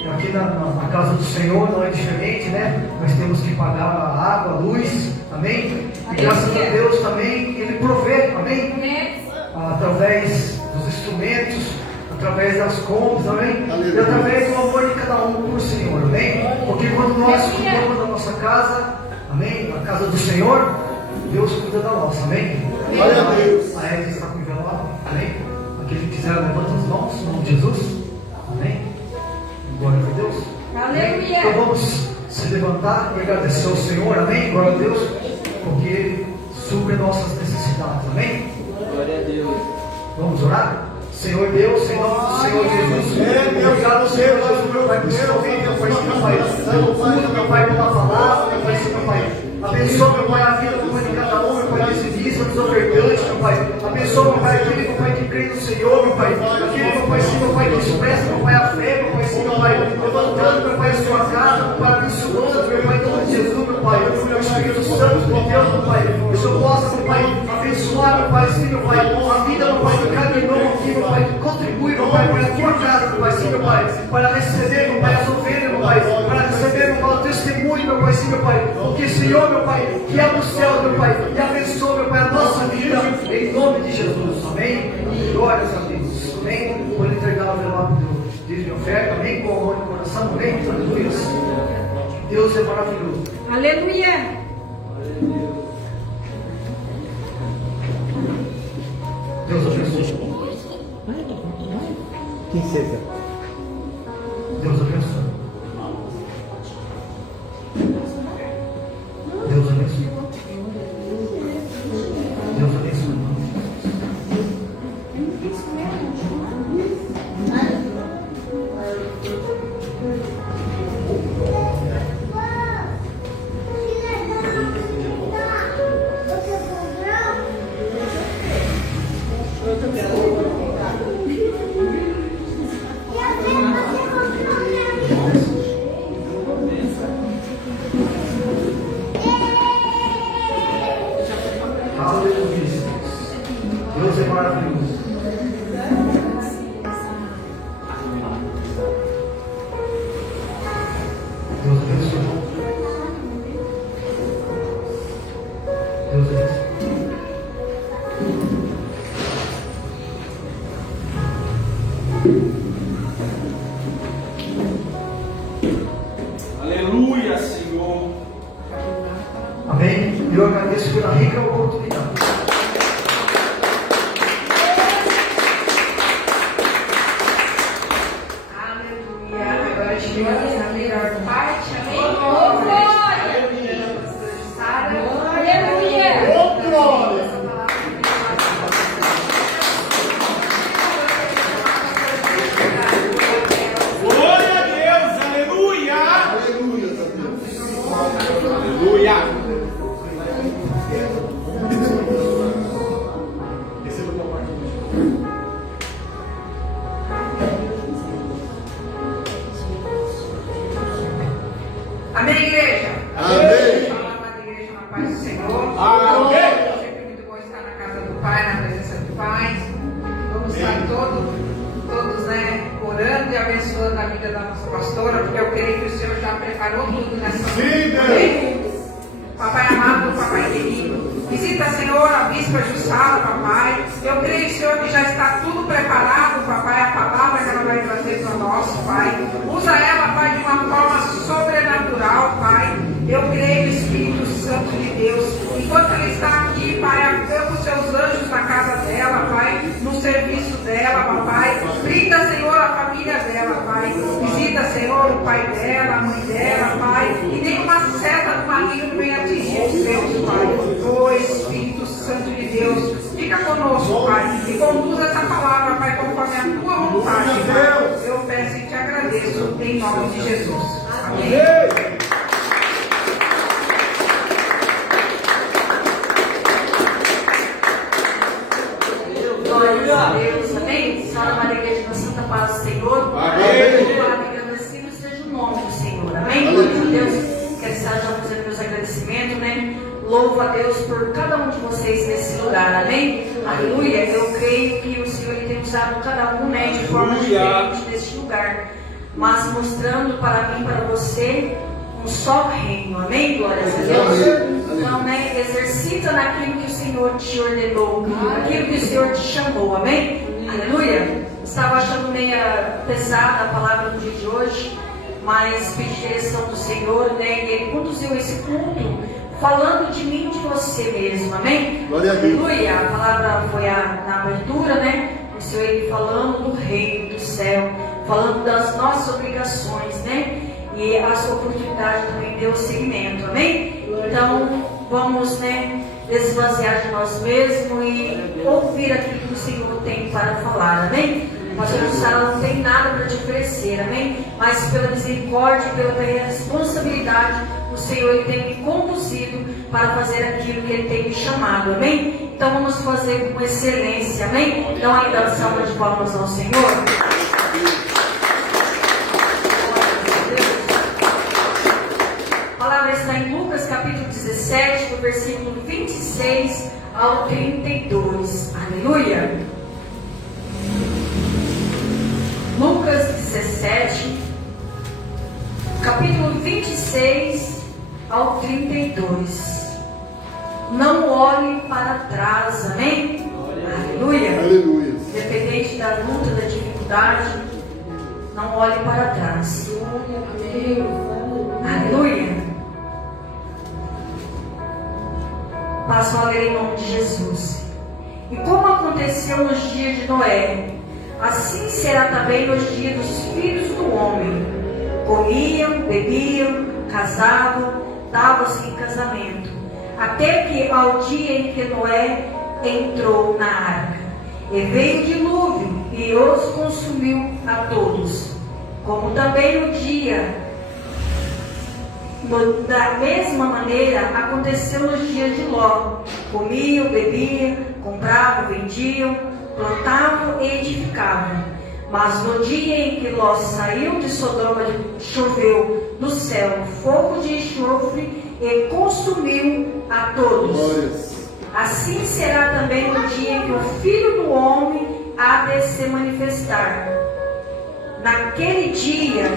aqui na casa do Senhor não é diferente, né? Nós temos que pagar a água, a luz, amém. E graças a Deus também Ele provê, amém. Através dos instrumentos, através das compras, amém. E através do amor de cada um por Senhor, amém. Porque quando nós cuidamos da nossa casa, amém, a casa do Senhor, Deus cuida da nossa, amém? Glória a Deus. A Eva está com envelope, amém? Aquele que quiser, levanta as mãos, em nome de Jesus, amém? Glória a Deus. Aleluia. Então vamos se levantar e agradecer ao Senhor, amém? Glória a Deus, porque Ele supre nossas necessidades, amém? Glória a Deus. Vamos orar? Senhor Deus, em nome do Senhor Jesus, obrigado, Senhor Jesus, meu Pai, por esse momento, meu Pai, Senhor Pai, pelo culto, meu Pai, pela palavra, meu Pai, Senhor Pai. Abençoa, meu Pai, a vida meu Pai, de cada um, meu Pai, dizimista, dos ofertantes, meu Pai. Abençoa, meu Pai, aquele, meu Pai, que crê no Senhor, meu Pai. Aquele, meu Pai, sim, meu Pai, que expressa, meu Pai, a fé, meu Pai, sim, meu Pai. Levantando, meu Pai, a sua casa, meu Pai, abençoando, meu Pai, em nome de Jesus, meu Pai. Meu Espírito Santo de Deus, meu Pai. Que o Senhor possa, meu Pai, abençoar, meu Pai, sim, meu Pai. A vida, meu Pai, de cada irmão aqui, meu Pai, que contribui, meu Pai, para a tua casa, meu Pai, sim, meu Pai. Para receber, meu Pai, as ovelhas, meu Pai. Para receber, meu Pai, o testemunho, meu Pai, sim, meu Pai. Porque, Senhor, meu Pai, que é no céu, meu Pai, e abençoa, meu Pai, a nossa vida, em nome de Jesus, amém? Glórias a Deus, amém? Por entregar o envelope de oferta, amém? Com amor no coração, amém? Aleluia. Deus é maravilhoso. Aleluia. Deus abençoe. Quem seja? Deus abençoe. Deus abençoe. Deus abençoe. Aleluia. Deus é maravilhoso. Deus abençoe. Deus abençoe. Aleluia, Senhor. Amém? Eu agradeço pela rica oportunidade. Aleluia. Agora chegamos na melhor parte. Amém? Sara. Aleluia. Ô, glória! Glória a Deus, aleluia. Aleluia, Deus. Aleluia. Receba a tua parte. Amém, igreja? Amém. Fala para a igreja na paz do Senhor. Amém. Sempre muito bom estar na casa do Pai, na presença do Pai. Vamos estar todos, né, orando e abençoando a vida da nossa pastora, porque eu creio que o Senhor já preparou tudo nessa Sim, Deus. Amém? Papai amado, papai querido, visita, Senhor, a bispa Jussara, papai. Eu creio, Senhor, que já está tudo preparado, papai, a palavra que ela vai trazer para nós, Pai. Usa ela, Pai, de uma forma sobrenatural, Pai. Eu creio, Espírito Santo de Deus. Enquanto ela está aqui, Pai, acampa os seus anjos na casa dela, Pai, no serviço dela, papai. Brinda, Senhor, a família dela, Pai. Visita, Senhor, o pai dela, a mãe dela, Pai. E nenhuma seta do maligno venha atingir os seus, Pai. Ô Espírito Santo de Deus, fica conosco, Pai. E conduza essa palavra, Pai, conforme a tua vontade, Pai. Eu peço e te agradeço, em nome de Jesus. Amém. Glória a Deus, amém? Senhora amada igreja da Santa Paz do Senhor. Amém. Louvado e agradecido seja o nome do Senhor, amém? Glória a Deus, quero estar já fazendo meus agradecimentos, né? Louvo a Deus por cada um de vocês nesse lugar, amém? Aleluia. Eu creio que o Senhor ele tem usado cada um, né, de forma diferente neste lugar, mas mostrando para mim, para você, um só reino, amém? Glórias a Deus. Então, né, exercita naquilo que o Senhor te ordenou, naquilo que o Senhor te chamou, amém? Aleluia. Estava achando meia pesada a palavra do dia de hoje, mas pedi direção do Senhor, né, e Ele conduziu esse culto falando de mim e de você mesmo, amém? Glória a Deus. Aleluia. A palavra foi na abertura, né? O Senhor ele falando do reino, do céu, falando das nossas obrigações, né? E a sua oportunidade também deu seguimento, amém? Então, vamos, né, esvaziar de nós mesmos e ouvir aquilo que o Senhor tem para falar, amém? O pastor Jussara não tem nada para te oferecer, amém? Mas pela misericórdia e pela responsabilidade, o Senhor ele tem me conduzido para fazer aquilo que Ele tem me chamado, amém? Então vamos fazer com excelência, amém? Então ainda a salva de palmas ao Senhor. A palavra está em Lucas capítulo 17, do versículo 26 ao 32. Aleluia! Lucas 17, capítulo 26 ao 32. Não olhe para trás, amém? Aleluia! Aleluia. Independente da luta, da dificuldade, não olhe para trás. Aleluia! mas valerá em nome de Jesus. E como aconteceu nos dias de Noé, assim será também nos dias dos filhos do homem. Comiam, bebiam, casavam, davam-se em casamento, até que ao dia em que Noé entrou na arca, e veio o dilúvio e os consumiu a todos. Como também no dia, da mesma maneira, aconteceu nos dias de Ló. Comiam, bebiam, compravam, vendiam, plantavam e edificavam. Mas no dia em que Ló saiu de Sodoma, choveu do céu fogo de enxofre e consumiu a todos. Assim será também no dia em que o Filho do Homem há de se manifestar. Naquele dia,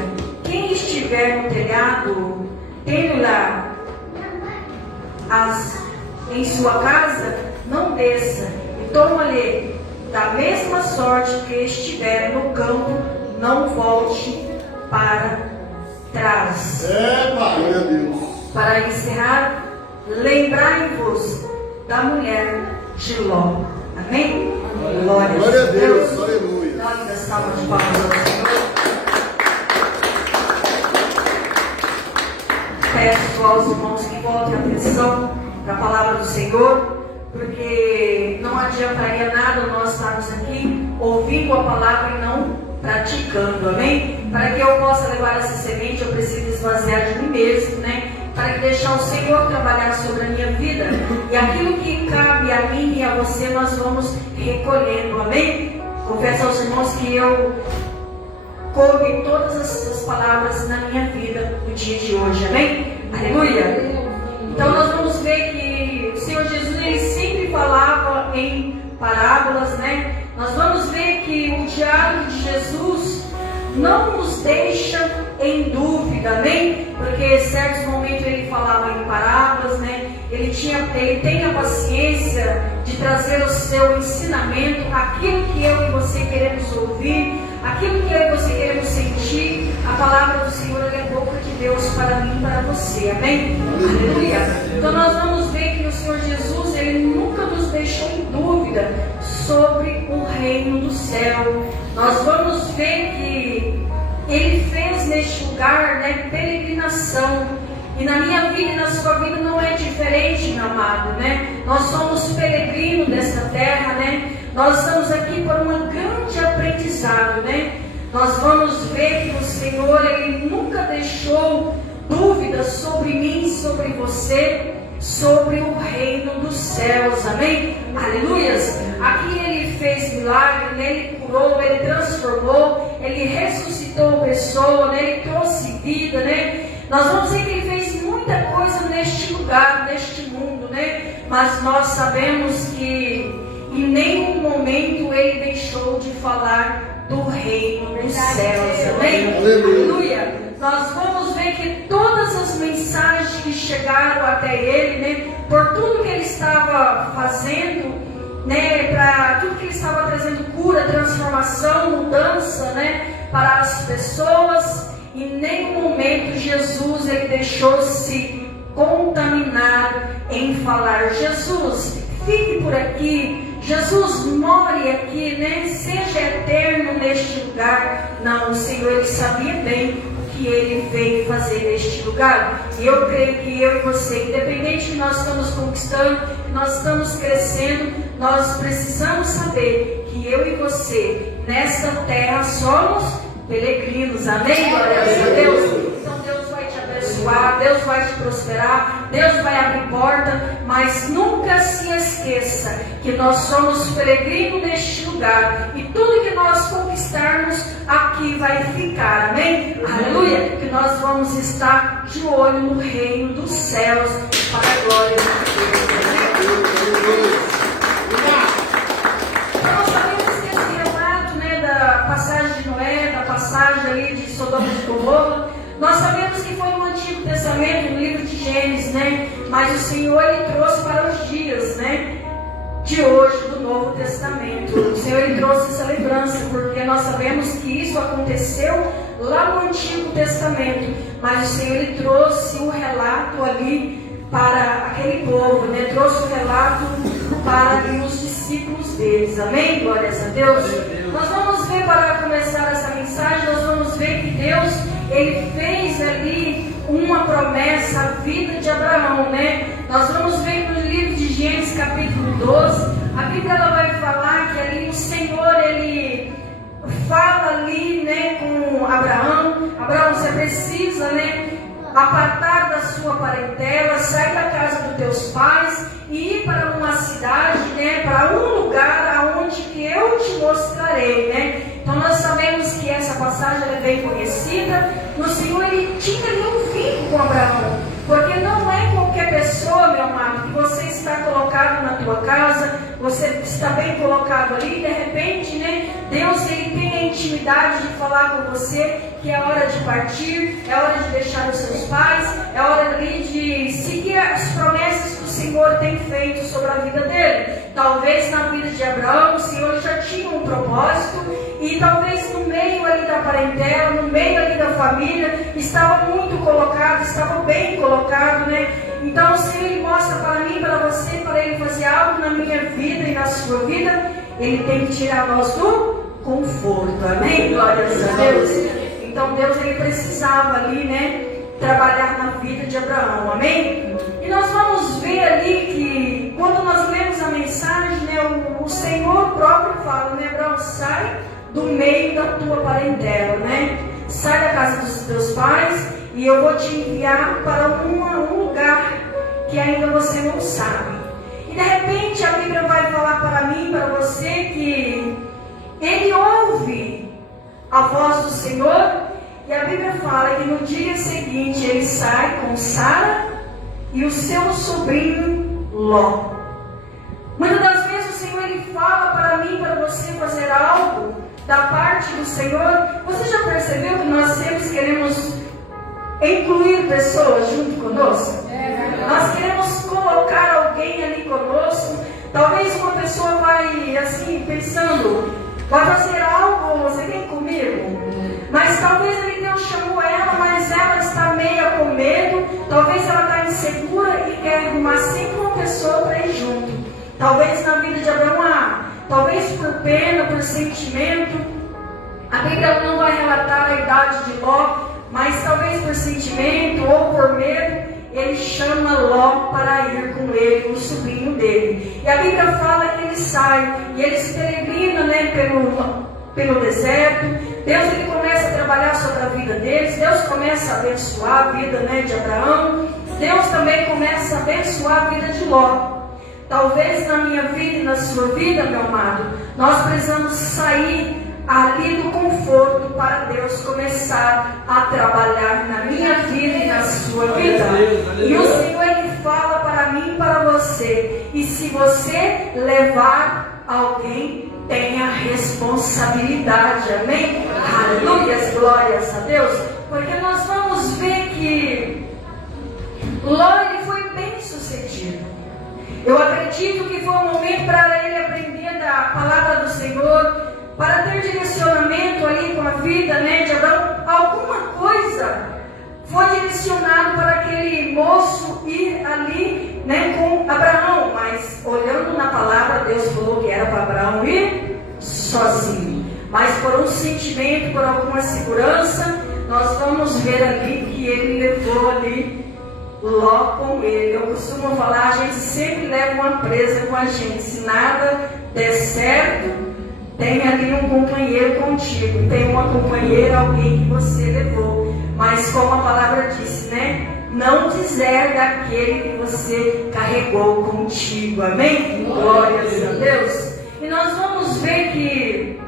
quem estiver no telhado, tendo lá em sua casa, não desça, e toma-lhe da mesma sorte que estiver no campo, não volte para trás. Glória a Deus. Para encerrar, lembrai-vos da mulher de Ló. Amém? Glória a Deus. Aleluia. Dá uma salva de palmas ao Senhor. Peço aos irmãos que voltem a atenção para a palavra do Senhor, porque não adiantaria nada nós estarmos aqui ouvindo a palavra e não praticando, amém? Para que eu possa levar essa semente, eu preciso esvaziar de mim mesmo, né? Para que deixar o Senhor trabalhar sobre a minha vida, e aquilo que cabe a mim e a você, nós vamos recolhendo, amém? Confesso aos irmãos que eu coube todas essas palavras na minha vida no dia de hoje, amém? Aleluia! Então nós vamos ver que o Senhor Jesus, ele sempre falava em parábolas, né? Nós vamos ver que o diálogo de Jesus não nos deixa em dúvida, amém? Porque em certos momentos ele falava em parábolas, né? Ele tem a paciência de trazer o seu ensinamento, aquilo que eu e você queremos ouvir, aquilo que eu e você queremos sentir. A palavra do Senhor é a boca de Deus para mim e para você, amém? Aleluia! Então nós vamos ver que o Senhor Jesus, ele nunca nos deixou em dúvida sobre o reino do céu. Nós vamos ver que ele fez neste lugar, né, peregrinação. E na minha vida e na sua vida não é diferente, meu amado, né? Nós somos peregrinos desta terra, né? Nós estamos aqui por um grande aprendizado, né? Nós vamos ver que o Senhor, ele nunca deixou dúvidas sobre mim, sobre você, sobre o reino dos céus, amém? Aleluias! Aqui ele fez milagre, né? Ele curou, ele transformou, ele ressuscitou pessoas, né? Ele trouxe vida, né? Nós vamos ver que ele fez muita coisa neste lugar, neste mundo, né? Mas nós sabemos que em nenhum momento ele deixou de falar do reino dos céus, amém? Aleluia! Nós vamos ver que todas as mensagens que chegaram até ele, né? Por tudo que ele estava fazendo, né? Para tudo que ele estava trazendo cura, transformação, mudança, né? Para as pessoas. Em nenhum momento Jesus, ele deixou-se contaminar em falar. Jesus, fique por aqui. Jesus, more aqui, né? Seja eterno neste lugar. Não, o Senhor, ele sabia bem o que ele veio fazer neste lugar. E eu creio que eu e você, independente que nós estamos conquistando, que nós estamos crescendo, nós precisamos saber que eu e você, nesta terra, somos peregrinos, amém? Glória a Deus. Então Deus vai te abençoar, Deus vai te prosperar, Deus vai abrir porta, mas nunca se esqueça que nós somos peregrinos neste lugar, e tudo que nós conquistarmos aqui vai ficar, amém? Aleluia! Que nós vamos estar de olho no reino dos céus, para a glória de Deus. Nós sabemos que esse relato, né, da passagem de Noé, da passagem ali de Sodoma e Gomorra, nós sabemos que foi no Antigo Testamento, no livro de Gênesis, né? Mas o Senhor, ele trouxe para os dias, né, de hoje, do Novo Testamento. O Senhor, ele trouxe essa lembrança, porque nós sabemos que isso aconteceu lá no Antigo Testamento, mas o Senhor, ele trouxe um relato ali para aquele povo, né? Trouxe o relato para os discípulos deles, amém? Glórias a Deus. Nós vamos ver, para começar essa mensagem, nós vamos ver que Deus, Ele fez ali uma promessa à vida de Abraão, né? Nós vamos ver no livro de Gênesis capítulo 12, a Bíblia ela vai falar que ali o Senhor, Ele fala ali, né, com Abraão. Abraão, você precisa, né, apartar da sua parentela, sair da casa dos teus pais e ir para uma cidade, né, para um lugar aonde que eu te mostrarei, né? Então nós sabemos que essa passagem é bem conhecida. O Senhor, Ele tinha ali um vínculo com Abraão, porque não é qualquer pessoa, meu amado, que você está colocado na tua casa, você está bem colocado ali, de repente, né, Deus, Ele tem a intimidade de falar com você que é hora de partir, é hora de deixar os seus pais, é hora ali de seguir as promessas que o Senhor tem feito sobre a vida dele. Talvez na vida de Abraão, o Senhor já tinha um propósito, e talvez no meio ali da parentela, no meio ali da família, estava muito colocado, estava bem colocado, né? Então o Senhor, Ele mostra para mim, para você, para Ele fazer algo na minha vida e na sua vida, Ele tem que tirar nós do conforto, amém? Glórias a Deus. Então Deus, Ele precisava ali, né, trabalhar na vida de Abraão, amém? E nós vamos ver ali que quando nós lemos a mensagem, né, o Senhor próprio fala, né, Abraão, sai do meio da tua parentela, né? Sai da casa dos teus pais e eu vou te enviar para um lugar que ainda você não sabe. E de repente a Bíblia vai falar para mim, para você, que ele ouve a voz do Senhor, e a Bíblia fala que no dia seguinte ele sai com Sara e o seu sobrinho Ló. Muitas das vezes o Senhor, Ele fala para mim, para você fazer algo da parte do Senhor. Você já percebeu que nós sempre queremos incluir pessoas junto conosco? Nós queremos colocar alguém ali conosco. Talvez uma pessoa vai assim, pensando, vai fazer algo, você vem comigo? Mas talvez ali Deus chamou ela, mas ela está meia com medo. Talvez ela está insegura e quer arrumar sempre uma pessoa para ir junto. Talvez na vida de Abraão, talvez por pena, por sentimento. A Bíblia não vai relatar a idade de Ló, mas talvez por sentimento ou por medo, ele chama Ló para ir com ele, o sobrinho dele. E a Bíblia fala que ele sai e ele se peregrina, né, pelo deserto. Deus, Ele começa a trabalhar sobre a vida deles. Deus começa a abençoar a vida, né, de Abraão. Deus também começa a abençoar a vida de Ló. Talvez na minha vida e na sua vida, meu amado, nós precisamos sair ali do conforto para Deus começar a trabalhar na minha vida e na sua vida. E o Senhor, Ele fala para mim e para você. E se você levar alguém, tenha responsabilidade, amém? Aleluia, glórias a Deus. Porque nós vamos ver que Ló, ele foi bem sucedido. Eu acredito que foi um momento para ele aprender da palavra do Senhor, para ter direcionamento ali com a vida, né, de Abraão. Alguma coisa foi direcionado para aquele moço ir ali, né, com Abraão. Mas olhando na palavra, Deus falou que era para Abraão ir sozinho. Mas por um sentimento, por alguma segurança, nós vamos ver ali que ele levou ali Ló com ele. Eu costumo falar, a gente sempre leva uma presa com a gente. Se nada der certo, tem ali um companheiro contigo, tem uma companheira, alguém que você levou. Mas como a palavra disse, né? Não dizer daquele que você carregou contigo, amém? Glórias a Deus. E nós vamos ver que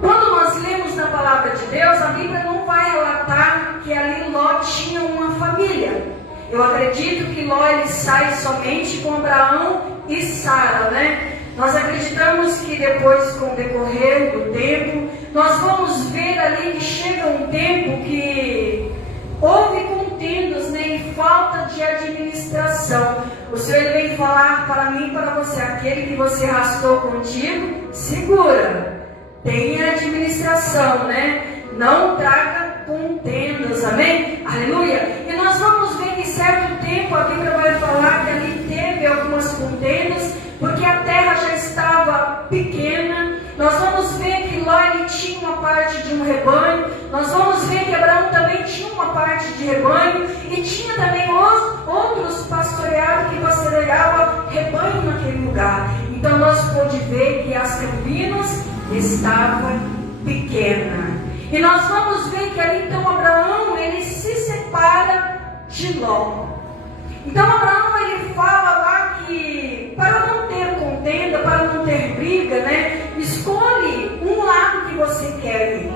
quando nós lemos na palavra de Deus, a Bíblia não vai relatar que ali Ló tinha uma família. Eu acredito que Ló, ele sai somente com Abraão e Sara, né? Nós acreditamos que depois, com o decorrer do tempo, nós vamos ver ali que chega um tempo que houve contendas, né, em falta de administração. O Senhor, ele vem falar para mim e para você, aquele que você arrastou contigo, segura. Tenha administração, né? Não traga contendas, amém? Aleluia! E nós vamos ver que certo tempo, a Bíblia vai falar que ali teve algumas contendas, porque a terra já estava pequena. Nós vamos ver que Ló ele tinha uma parte de um rebanho. Nós vamos ver que Abraão também tinha uma parte de rebanho. E tinha também outros pastoreados que pastoreavam rebanho naquele lugar. Então nós podemos ver que as campinas estavam pequenas. E nós vamos ver que ali então Abraão ele se separa de Ló. Então Abraão ele fala lá que para não ter contenda, para não ter briga, né, escolhe um lado que você quer ir.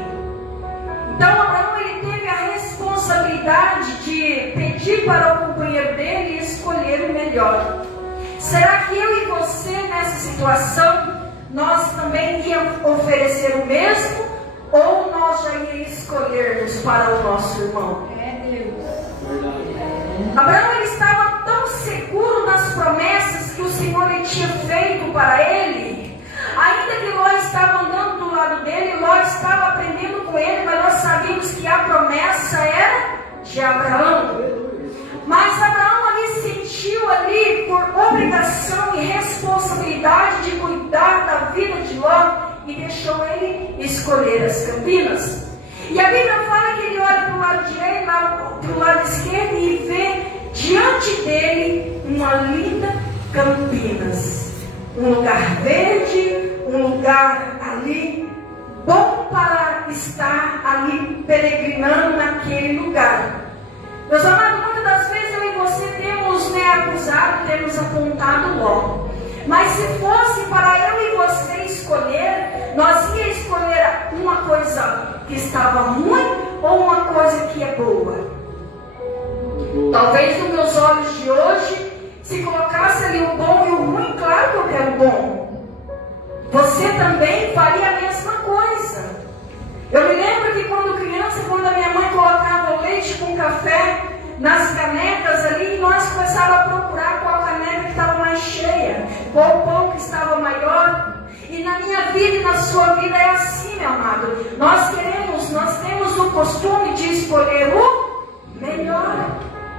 Então Abraão ele teve a responsabilidade de pedir para o companheiro dele escolher o melhor. Será que eu e você nessa situação nós também íamos oferecer o mesmo ou nós já íamos escolhermos para o nosso irmão? Abraão ele estava tão seguro nas promessas que o Senhor lhe tinha feito para ele, ainda que Ló estava andando do lado dele, Ló estava aprendendo com ele, mas nós sabíamos que a promessa era de Abraão. Mas Abraão ali sentiu ali por obrigação e responsabilidade de cuidar da vida de Ló e deixou ele escolher as campinas. E a Bíblia fala que ele olha para o lado direito, para o lado esquerdo e vê diante dele uma linda Campinas. Um lugar verde, um lugar ali bom para estar ali peregrinando naquele lugar. Meus amados, muitas das vezes eu e você temos acusado, temos apontado Ló. Mas se fosse para eu e você escolher, nós ia escolher uma coisa que estava ruim ou uma coisa que é boa. Talvez nos meus olhos de hoje, se colocasse ali o bom e o ruim, claro que eu quero o bom. Você também faria a mesma coisa. Eu me lembro que quando criança, quando a minha mãe colocava o leite com café nas canecas ali, nós começávamos a procurar qual caneca que estava mais cheia, qual pão que estava maior. E na minha vida e na sua vida é assim, meu amado. Nós temos o costume de escolher o melhor.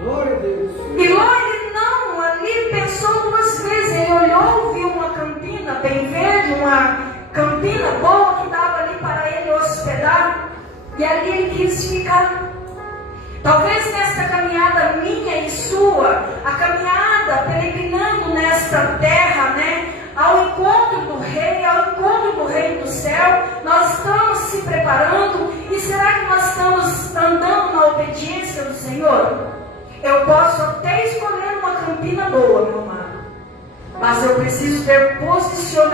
Glória a Deus. E Ló ele não, ali pensou duas vezes. Ele olhou, viu uma campina bem verde, uma campina boa que dava ali para ele hospedar. E ali ele quis ficar. Talvez nesta caminhada minha e sua, a caminhada peregrinando nesta terra, né? Ao encontro do Rei, ao encontro do Reino do Céu, nós estamos se preparando. E será que nós estamos andando na obediência do Senhor? Eu posso até escolher uma campina boa, meu amado, mas eu preciso ter posição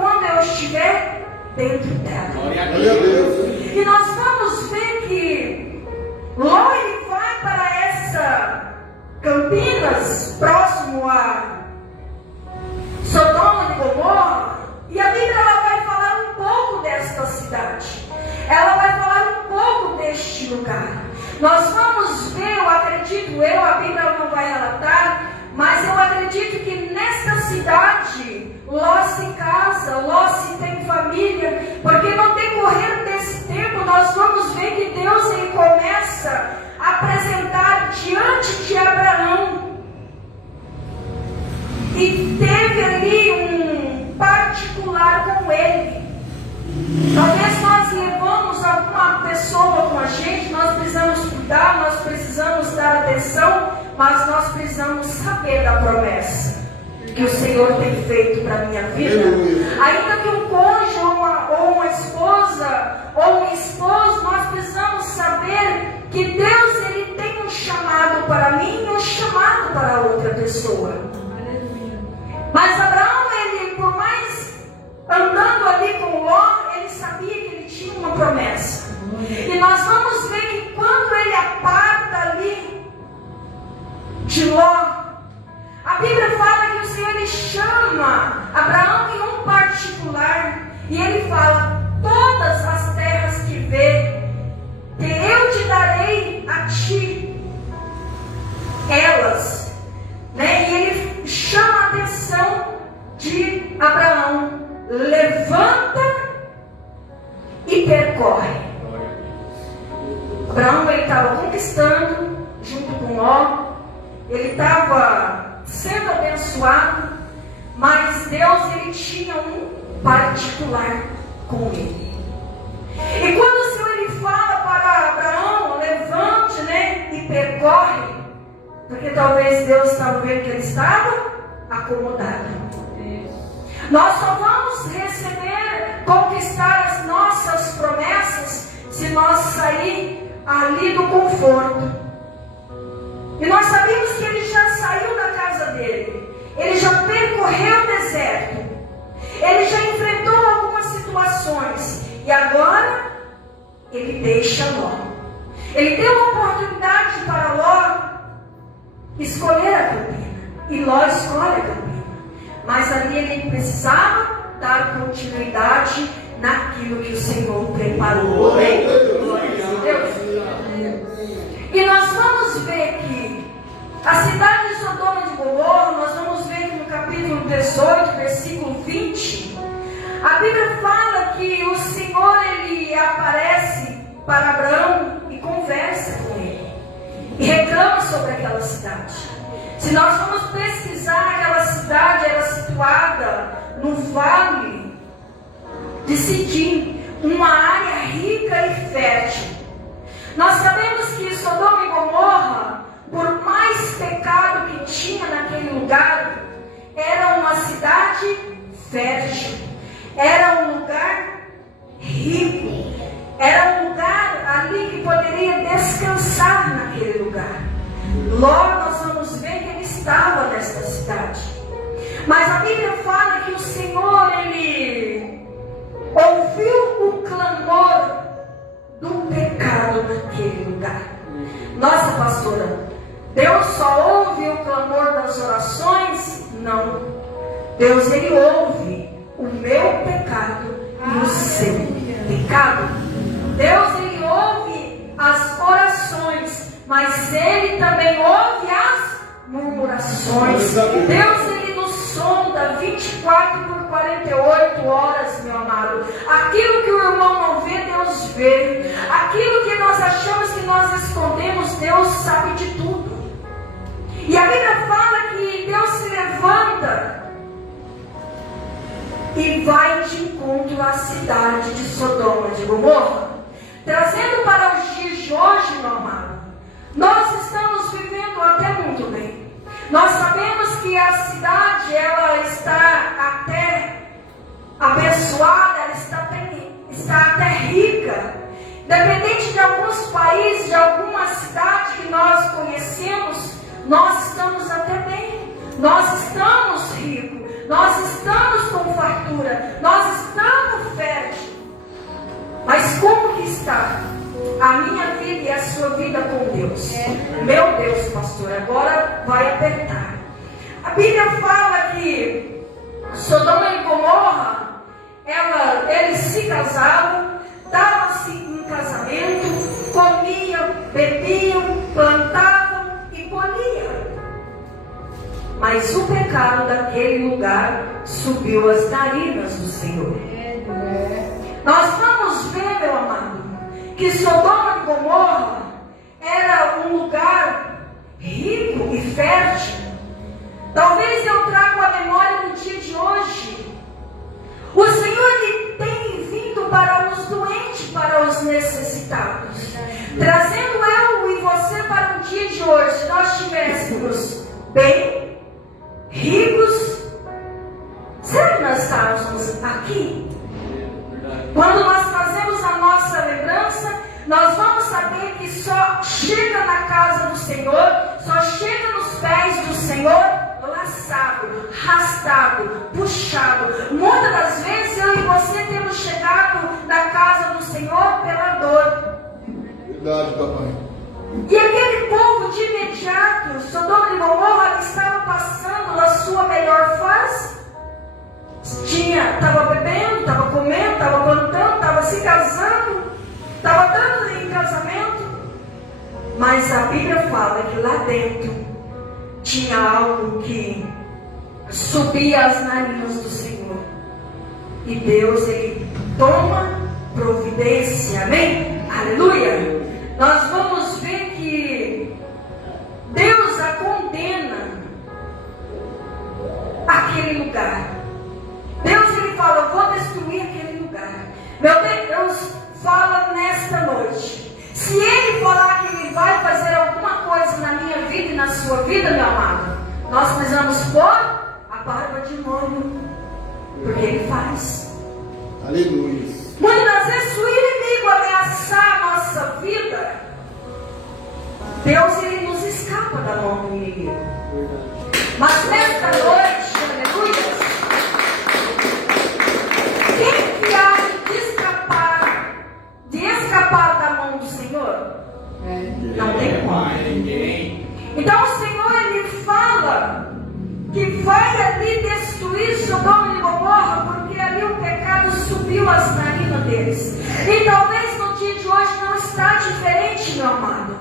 quando eu estiver dentro dela. Glória a Deus. E nós vamos ver que Ló ele vai para essa Campinas, próximo a Sodoma e Gomorra, e a Bíblia ela vai falar um pouco desta cidade. Ela vai falar um pouco deste lugar. Nós vamos ver, a Bíblia não vai relatar, mas eu acredito que nesta cidade Ló se casa, Ló se tem família, porque no decorrer desse tempo nós vamos ver que Deus ele começa a apresentar diante de Abraão. E teve ali um particular com ele. Talvez nós levamos alguma pessoa com a gente, nós precisamos cuidar, nós precisamos dar atenção, mas nós precisamos saber da promessa que o Senhor tem feito para a minha vida. Ainda que um cônjuge ou uma esposa ou um esposo, nós precisamos saber que Deus ele tem um chamado para mim e um chamado para outra pessoa. Mas Abraão, ele, por mais andando ali com Ló, ele sabia que ele tinha uma promessa. E nós vamos ver que quando ele aparta ali de Ló, a Bíblia fala que o Senhor ele chama Abraão em um particular e ele fala: todas as terras que vê, eu te darei a ti elas, né? E ele chama a atenção de Abraão: levanta e percorre. Abraão Abraão, ele estava conquistando junto com Ló, ele estava sendo abençoado, mas Deus, ele tinha um particular com ele. E quando o Senhor, ele fala para Abraão, levante, e percorre, porque talvez Deus estava vendo que ele estava acomodado. Nós só vamos receber, conquistar as nossas promessas se nós sair ali do conforto. E nós sabemos que ele já saiu da casa dele, ele já percorreu o deserto, ele já enfrentou algumas situações, e agora ele deixa Ló. Ele deu a oportunidade para Ló escolher a campina, e Ló escolhe a campina. Mas ali ele precisava dar continuidade naquilo que o Senhor preparou. Amém? Deus. E nós vamos ver que a cidade de Sodoma e Gomorra, nós vamos ver que no capítulo 18, versículo 20, a Bíblia fala que o Senhor, ele aparece para Abraão e conversa com ele, e reclama sobre aquela cidade. Se nós vamos pesquisar, aquela cidade era situada no vale de Sidim, uma área rica e fértil. Nós sabemos que Sodoma e Gomorra, por mais pecado que tinha naquele lugar, era uma cidade fértil, era um lugar rico, era um lugar ali que poderia descansar naquele lugar. Logo nós vamos ver que ele estava nesta cidade. Mas a Bíblia fala que o Senhor, ele ouviu o clamor do pecado naquele lugar. Nossa, pastora, Deus só ouve o clamor das orações? Não. Deus, ele ouve o meu pecado e o seu pecado. Deus, ele ouve as orações, mas ele também ouve as murmurações. Deus, ele nos sonda 24/48 horas, meu amado. Aquilo que o irmão não vê, Deus vê. Aquilo que nós achamos que nós escondemos, Deus sabe de tudo. E a Bíblia fala que Deus se levanta e vai de encontro à cidade de Sodoma e de Gomorra, trazendo para os dias de hoje, meu amado. Nós estamos vivendo até muito bem. Nós sabemos que a cidade, ela está até abençoada, ela está até rica. Dependente de alguns países, de alguma cidade que nós conhecemos, nós estamos até bem. Nós estamos ricos, nós estamos com fartura, nós estamos férteis. Mas como que está a minha vida e a sua vida com Deus? Meu Deus, pastor, agora vai apertar. A Bíblia fala que Sodoma e Gomorra, eles se casavam, davam-se em casamento, comiam, bebiam, plantavam e colhiam. Mas o pecado daquele lugar subiu às narinas do Senhor. Nós vamos ver, meu amado, que Sodoma e Gomorra era um lugar rico e fértil. Talvez eu traga a memória no dia de hoje. O Senhor, ele tem vindo para os doentes, para os necessitados, trazendo eu e você para o dia de hoje. Se nós estivéssemos bem, ricos, será que nós estávamos aqui? Quando nós trazemos a nossa lembrança, nós vamos saber que só chega na casa do Senhor, só chega nos pés do Senhor, laçado, arrastado, puxado. Muitas das vezes eu e você temos chegado na casa do Senhor pela dor. Verdade, papai. E aquele povo de imediato, Sodoma e Gomorra, estava passando a sua melhor fase. Estava bebendo, estava comendo, estava plantando, estava se casando, estava dando em casamento. Mas a Bíblia fala que lá dentro tinha algo que subia às narinas do Senhor. E Deus, ele toma providência, amém? Aleluia! nós vamos ver que Deus a condena aquele lugar. Deus, ele fala, eu vou destruir aquele lugar. Meu Deus fala nesta noite, se Ele falar que Ele vai fazer alguma coisa na minha vida e na sua vida, meu amado, nós precisamos pôr a barba de molho, porque Ele faz. Aleluia. Muitas vezes, se o inimigo ameaçar a nossa vida, Deus, ele nos escapa da mão do inimigo. Mas nesta noite, aleluia, quem que há de escapar da mão do Senhor? Não tem como. Então o Senhor, ele fala que vai ali destruir Sodoma e Gomorra, porque ali o pecado subiu às narinas deles. E talvez no dia de hoje não está diferente, meu amado.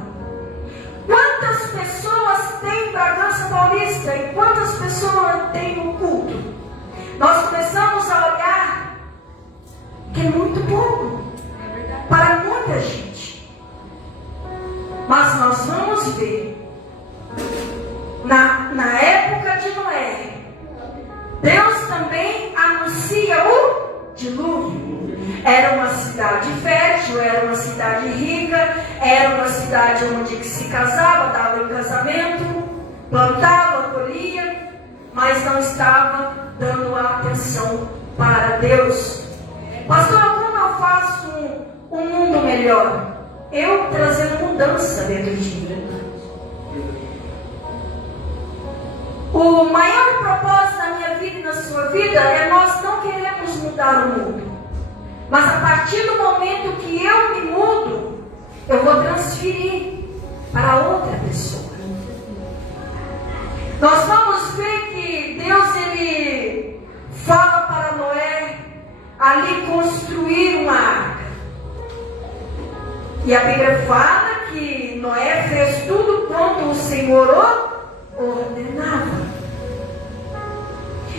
Quantas pessoas tem Bragança Paulista e quantas pessoas tem no culto? Nós começamos a olhar que é muito pouco para muita gente. Mas nós vamos ver na época de Noé, Deus também anuncia o dilúvio. Era uma cidade fértil, era uma cidade rica, era uma cidade onde se casava, dava em casamento, plantava, colhia, mas não estava dando atenção para Deus. Pastor, como eu faço um mundo melhor? Eu trazendo mudança dentro de mim. O maior propósito da minha vida e na sua vida é nós não queremos mudar o mundo. Mas a partir do momento que eu me mudo, eu vou transferir para outra pessoa. Nós vamos ver que Deus, ele fala para Noé ali construir uma arca. E a Bíblia fala que Noé fez tudo quanto o Senhor ordenava.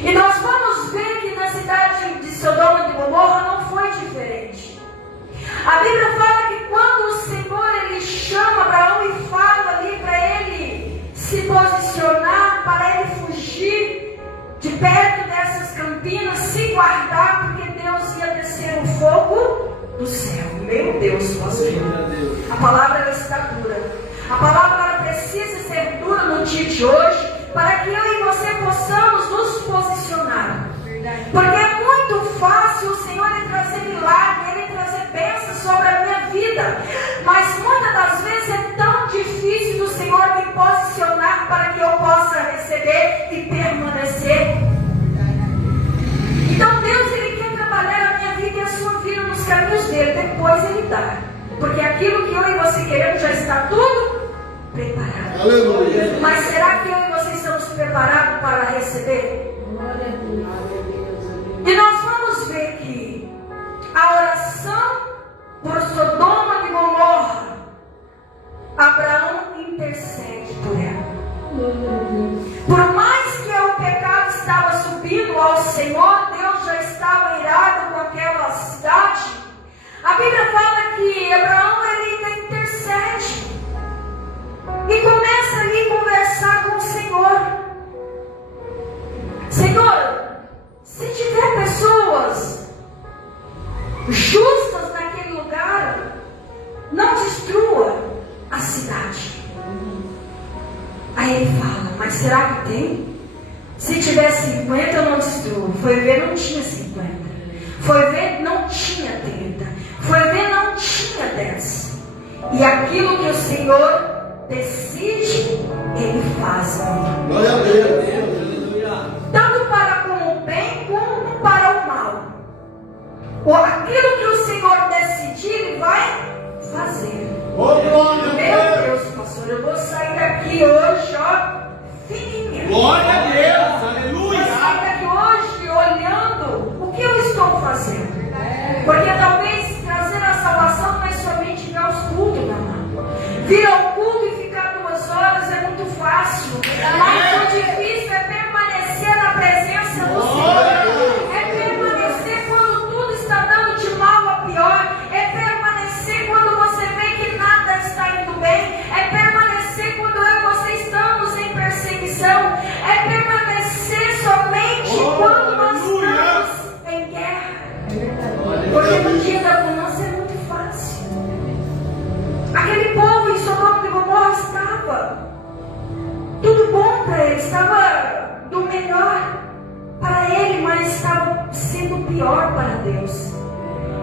E nós vamos ver que na cidade de Sodoma e Gomorra não foi diferente. A Bíblia fala que quando o Senhor, ele chama Abraão e fala ali para ele se posicionar, para ele fugir de perto dessas campinas, se guardar, porque Deus ia descer o fogo do céu. Meu Deus, pastor. A palavra ela está dura. A palavra ela precisa ser dura no dia de hoje, para que eu e você possamos nos posicionar. Porque é muito fácil o Senhor ele trazer milagre, ele trazer bênçãos sobre a minha vida. Mas muitas das vezes é tão difícil do Senhor me posicionar para que eu possa receber e permanecer. Então Deus ele quer trabalhar a minha vida e a sua vida nos caminhos dele. Depois ele dá. Porque aquilo que eu e você queremos já está tudo preparado. Aleluia. Mas será que eu e você estamos preparados para receber? E nós vamos ver que a oração por Sodoma e Gomorra, Abraão intercede por ela. Por mais que o pecado estava subindo ao Senhor, Deus já estava irado com aquela cidade. A Bíblia fala que Abraão ele ainda intercede e começa ali a conversar com o Senhor. Senhor, se tiver pessoas justas naquele lugar, não destrua a cidade. Aí ele fala, mas será que tem? Se tiver 50 eu não destruo. Foi ver, não tinha 50. Foi ver, não tinha 30. Foi ver, não tinha 10. E aquilo que o Senhor decide, ele faz. Glória a Deus. Tanto para com o bem como para o mal. Ou aquilo que o Senhor decidir, ele vai fazer. Meu Deus, pastor, eu vou sair daqui hoje, ó, fininha. Glória a Deus, aleluia. Vou sair daqui hoje olhando o que eu estou fazendo. Porque talvez trazer a salvação não é somente vir aos cultos, meu amado. Vir ao culto e ficar 2 horas é muito fácil. Mas o difícil é permanecer na presença do Senhor. É permanecer quando tudo está dando de mal a pior. É permanecer quando você vê que nada está estava do melhor para ele, mas estava sendo pior para Deus.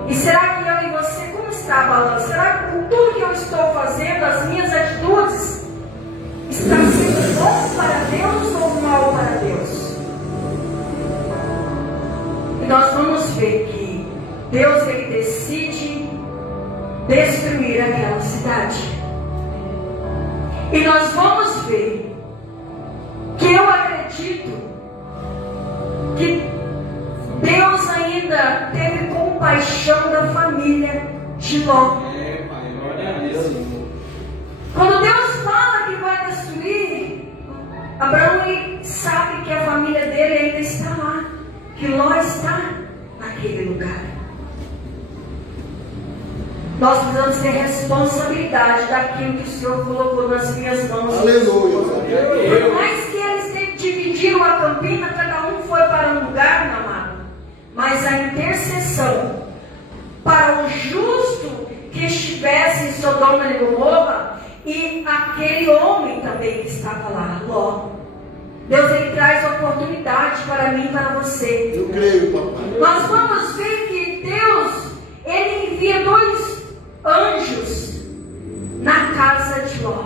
E será que eu e você, como está a balança? Será que com tudo que eu estou fazendo, as minhas atitudes, está sendo bom para Deus ou mal para Deus? E nós vamos ver que Deus, ele decide destruir aquela cidade. E nós vamos ver que eu acredito que Deus ainda teve compaixão da família de Ló. Quando Deus fala que vai destruir, Abraão sabe que a família dele ainda está lá, que Ló está naquele lugar. Nós precisamos ter responsabilidade daquilo que o Senhor colocou nas minhas mãos. Aleluia. Por mais que eles dividiram a campina, cada um foi para um lugar, meu amado. Mas a intercessão para o justo que estivesse em Sodoma e Gomorra e aquele homem também que estava lá, Ló. Deus, ele traz oportunidade para mim e para você. Eu creio, papai. Nós vamos ver que Deus, ele envia 2 anjos na casa de Ló.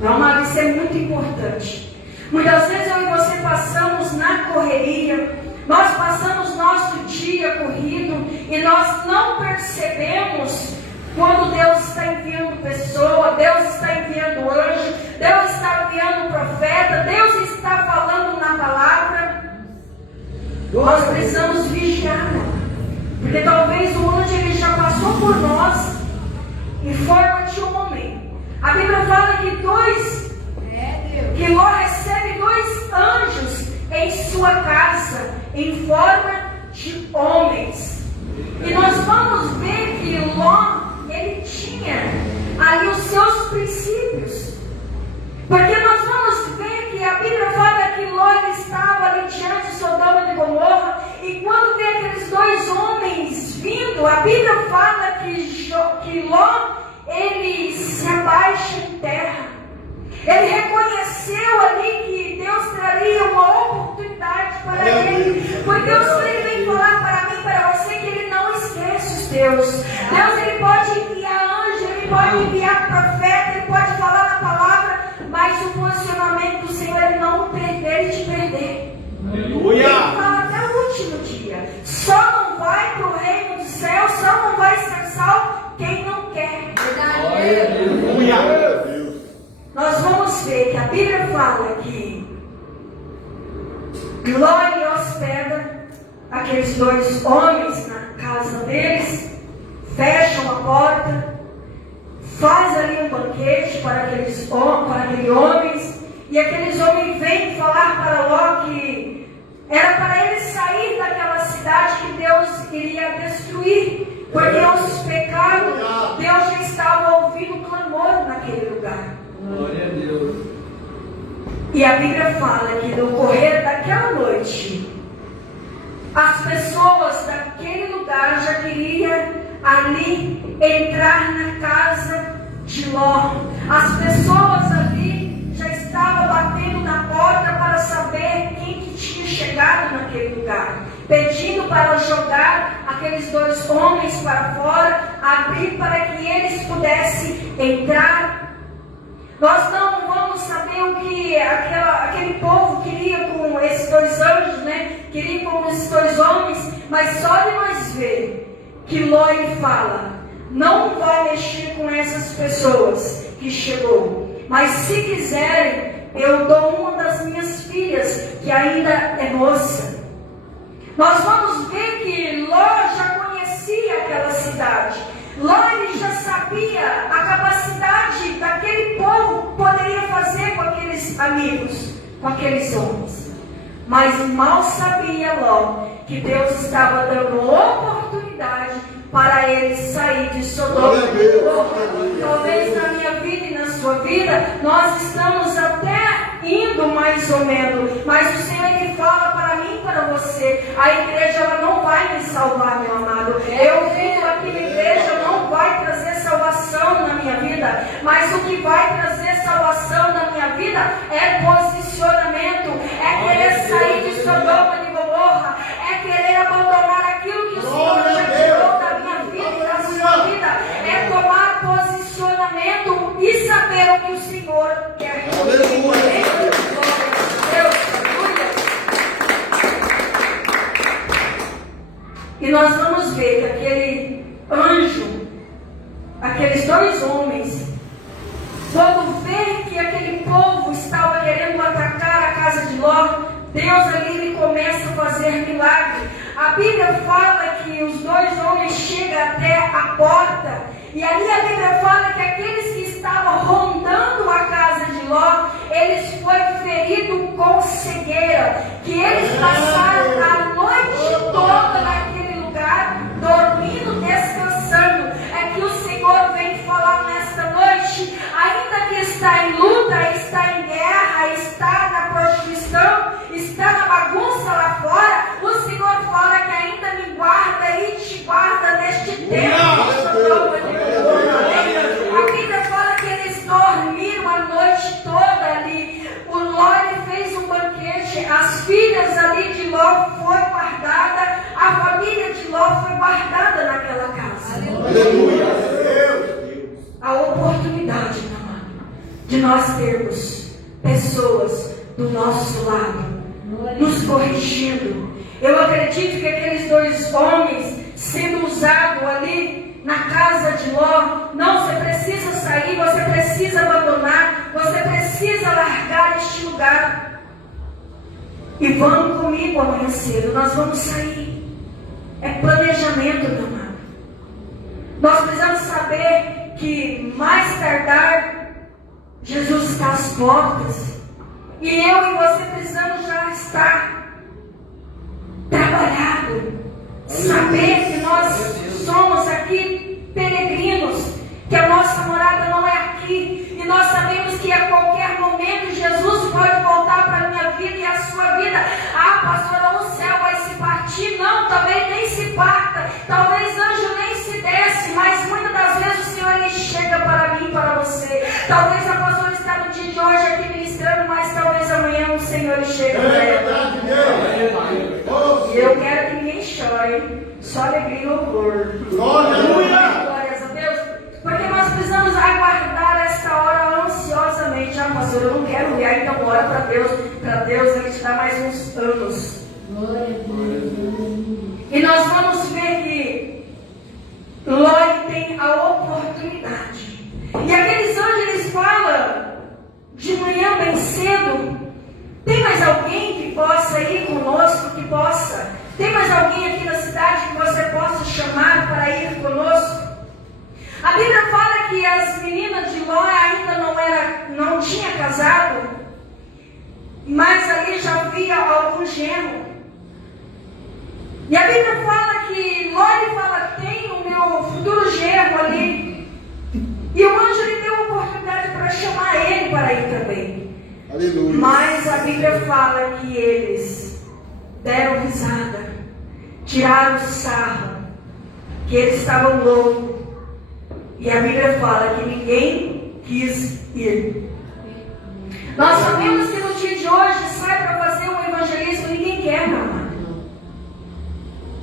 Meu amado, isso é muito importante. Muitas vezes eu e você passamos na correria, nós passamos nosso dia corrido e nós não percebemos quando Deus está enviando pessoa, Deus está enviando anjo, Deus está enviando profeta, Deus está falando na palavra. Nós precisamos vigiar, porque talvez o anjo ele já passou por nós em forma de homem. A Bíblia fala que Ló recebe 2 anjos em sua casa, em forma de homens. E nós vamos ver que Ló, ele tinha ali os seus princípios. Porque nós vamos ver que a Bíblia fala que Ló estava ali diante de Sodoma e Gomorra, e quando vê aqueles 2 homens vindo, a Bíblia fala que Ló, ele se abaixa em terra. Ele reconheceu ali que Deus traria uma oportunidade para ele. Porque Deus ele vem falar para mim e para você que ele não esquece os teus. Deus ele pode enviar anjo, ele pode enviar profeta, ele pode falar na palavra, mas o posicionamento do Senhor ele não perder e te perder. Aleluia. Ele fala até o último dia. Só não vai para o reino do céu, só não vai ser salvo quem não quer. Aleluia. Nós vamos ver que a Bíblia fala que Ló ele hospeda aqueles 2 homens na casa deles, fecham a porta, faz ali um banquete para aqueles homens, e aqueles homens vêm falar para Ló que era para ele sair daquela cidade que Deus iria destruir, porque os pecados, Deus já estava ouvindo o clamor naquele lugar. Glória a Deus. E a Bíblia fala que no correr daquela noite, as pessoas daquele lugar já queriam ali entrar na casa de Ló. As pessoas ali já estavam batendo na porta para saber quem que tinha chegado naquele lugar, pedindo para jogar aqueles 2 homens para fora, abrir para que eles pudessem entrar. Nós não vamos saber o que aquele povo queria com esses 2 anjos, né? Queria com esses 2 homens, mas só de nós ver que Ló ele fala, não vai mexer com essas pessoas que chegou, mas se quiserem, eu dou uma das minhas filhas, que ainda é moça. Nós vamos ver que Ló já conhecia aquela cidade. Ló ele já sabia a capacidade daquele povo poderia fazer com aqueles amigos, com aqueles homens. Mas mal sabia Ló que Deus estava dando oportunidade para ele sair de Sodoma e Gomorra. Talvez na minha vida e na sua vida nós estamos até indo mais ou menos, mas o Senhor ele fala para mim e para você, a igreja ela não vai me salvar, meu amado. Eu vivo aqui na igreja, não vai trazer salvação na minha vida, mas o que vai trazer salvação na minha vida vida é posicionamento, é querer sair de Sodoma e Gomorra, é querer abandonar aquilo que o Senhor já tirou da minha vida e da sua vida, é tomar posicionamento e saber o que o Senhor quer. Aleluia. Deus, aleluia. E nós vamos ver que aquele anjo, aqueles dois homens, quando vê que aquele povo estava querendo atacar a casa de Ló, Deus ali ele começa a fazer milagre. A Bíblia fala que os dois homens chegam até a porta, e ali a Bíblia fala que aqueles que estavam rondando a casa de Ló, eles foram feridos com cegueira, que eles passaram a noite toda naquele lugar, dormindo, descansando. É que o Senhor vem falar nesta noite, ainda que está em luta, está em guerra, está na prostituição, está na bagunça lá fora, o Senhor fala que ainda me guarda e te guarda neste tempo. A Bíblia fala que eles dormiram a noite toda ali. O Ló fez um banquete, as filhas ali de Ló foram guardadas, a família de Ló foi guardada naquela casa. Aleluia. A oportunidade, meu amado, de nós termos pessoas do nosso lado, nos corrigindo. Eu acredito que aqueles dois homens sendo usados ali na casa de Ló, não, você precisa sair, você precisa abandonar, você precisa largar este lugar. E vamos comigo amanhã cedo, nós vamos sair. É planejamento, meu amado. Nós precisamos saber que mais tardar, Jesus está às portas. E eu e você precisamos já estar trabalhado. Saber que nós somos aqui peregrinos, que a nossa morada não é aqui. E nós sabemos que a qualquer momento Jesus pode voltar para a minha vida e a sua vida. Ah, pastora, o céu vai se partir. Não, talvez nem se parta. Talvez anjo nem se desce. Mas muitas das vezes o Senhor ele chega para mim e para você. Talvez a pastora está no dia de hoje aqui ministrando, mas talvez amanhã o Senhor ele chega para ela. E eu quero que ninguém chore. Só alegria e louvor. Glórias a Deus. Porque nós precisamos aguardar esta hora ansiosamente. Ah, pastor, eu não quero ver, então ora para Deus. Para Deus ele te dá mais uns anos. E nós vamos ver que Ló tem a oportunidade. E aqueles anjos eles falam de manhã bem cedo. Tem mais alguém que possa ir conosco, que possa? Tem mais alguém aqui na cidade que você possa chamar para ir conosco? A Bíblia fala que as meninas de Ló ainda não tinha casado, mas ali já havia algum genro. E a Bíblia fala que Ló fala, tem o meu futuro genro ali. E o anjo lhe deu a oportunidade para chamar ele para ir também. Aleluia. Mas a Bíblia fala que eles deram risada, tiraram sarro, que eles estavam loucos. E a Bíblia fala que ninguém quis ir. Nós sabemos que no dia de hoje sai para fazer um evangelismo, ninguém quer, meu amado.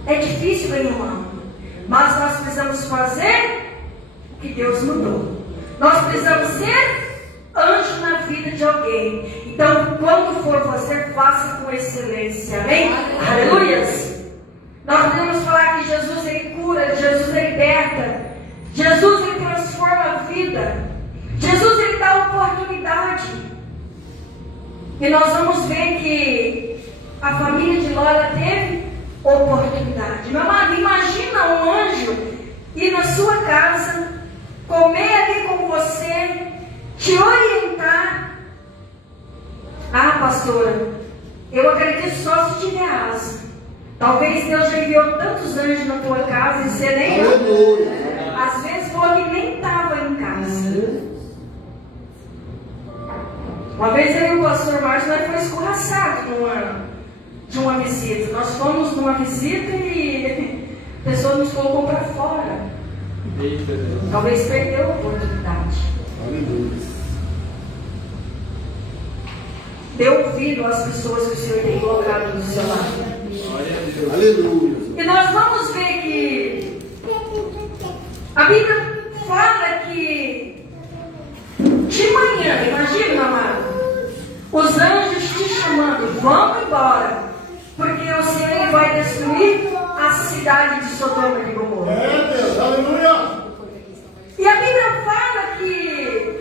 É difícil, meu irmão. Mas nós precisamos fazer o que Deus mandou. Nós precisamos ser anjo na vida de alguém. Então, quando for fazer, faça com excelência. Amém? Aleluias. Nós podemos falar que Jesus ele cura, Jesus ele liberta. Jesus ele transforma a vida. Jesus ele dá oportunidade. E nós vamos ver que a família de Ló teve oportunidade. Meu amado, imagina um anjo ir na sua casa, comer ali com você, te orientar. Ah, pastora, eu acredito só se tiver asa. Talvez Deus já enviou tantos anjos na tua casa e você nem... Às vezes foi que nem estava em casa. Uma vez eu e o pastor Márcio nós fomos escorraçados de uma visita. Nós fomos numa visita e a pessoa nos colocou para fora. Talvez perdeu a oportunidade. ouvido as pessoas que o Senhor tem colocado do seu lado. Aleluia. E nós vamos ver que a Bíblia fala que de manhã, imagina, meu amado, os anjos te chamando, vamos embora, porque o Senhor vai destruir a cidade de Sodoma e Gomorra. Deus, aleluia. E a Bíblia fala que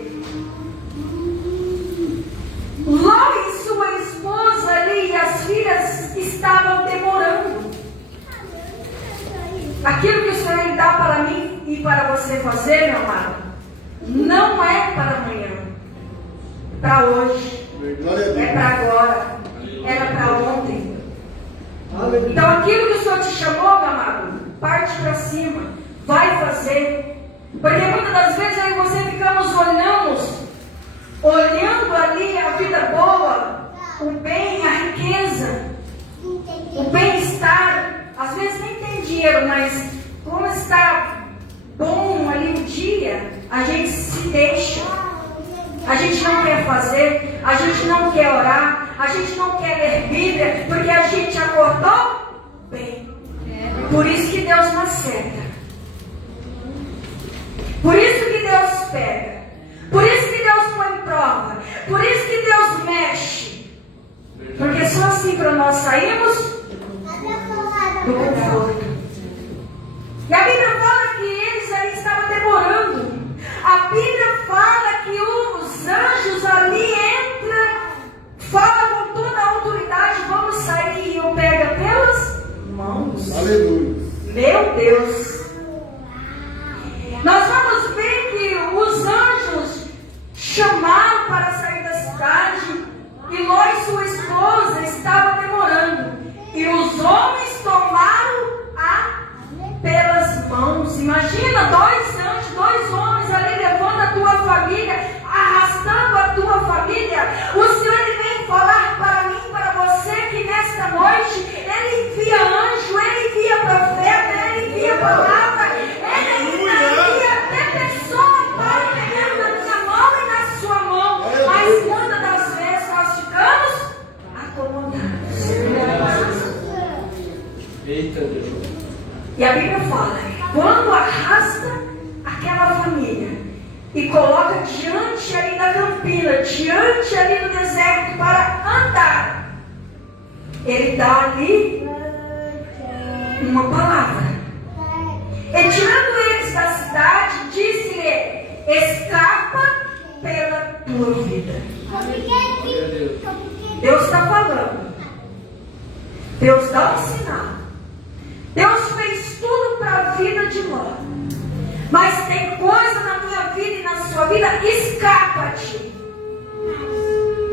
Ló e sua esposa ali e as filhas estavam demorando. Aquilo que o Senhor dá para mim e para você fazer, meu amado, não é para amanhã, para hoje, é para agora, era para ontem. Então aquilo que o Senhor te chamou, meu amado, parte para cima, vai fazer. Porque muitas das vezes aí você ficamos olhando ali a vida boa, o bem, a riqueza, o bem-estar. Às vezes nem tem dinheiro, mas como está bom ali o dia, a gente se deixa. A gente não quer fazer, a gente não quer orar, a gente não quer ler Bíblia, porque a gente acordou bem. Por isso que Deus não acerta. Por isso que Deus pega. Por isso que Deus põe prova. Por isso que Deus mexe. Porque só assim para nós sairmos do conforto. E a Bíblia fala que eles ali estavam demorando. A Bíblia fala que os anjos ali entram, falam com toda a autoridade, vamos sair, e o pega pelas mãos. Aleluia. Meu Deus. Nós vamos ver que os anjos chamaram para sair da cidade e Ló e sua esposa estavam demorando. E os homens tomaram-a pelas mãos. Imagina, dois anjos, dois homens ali levando a tua família, arrastando a tua família. O Senhor ele vem falar para mim, para você, que nesta noite Ele envia anjo, Ele envia profeta, Ele envia palavra, Ele envia até pessoa para pegar na minha mão e na sua mão. Mas muitas das vezes nós ficamos acomodados. Eita Deus. E a Bíblia fala, quando arrasta aquela família e coloca diante ali da campina, diante ali do deserto para andar, Ele dá ali uma palavra. E tirando eles da cidade, disse-lhe, escapa pela tua vida. Deus está falando. Deus dá um sinal. Deus fez tudo para a vida de Ló. Mas tem coisa na minha vida e na sua vida, escapa-te.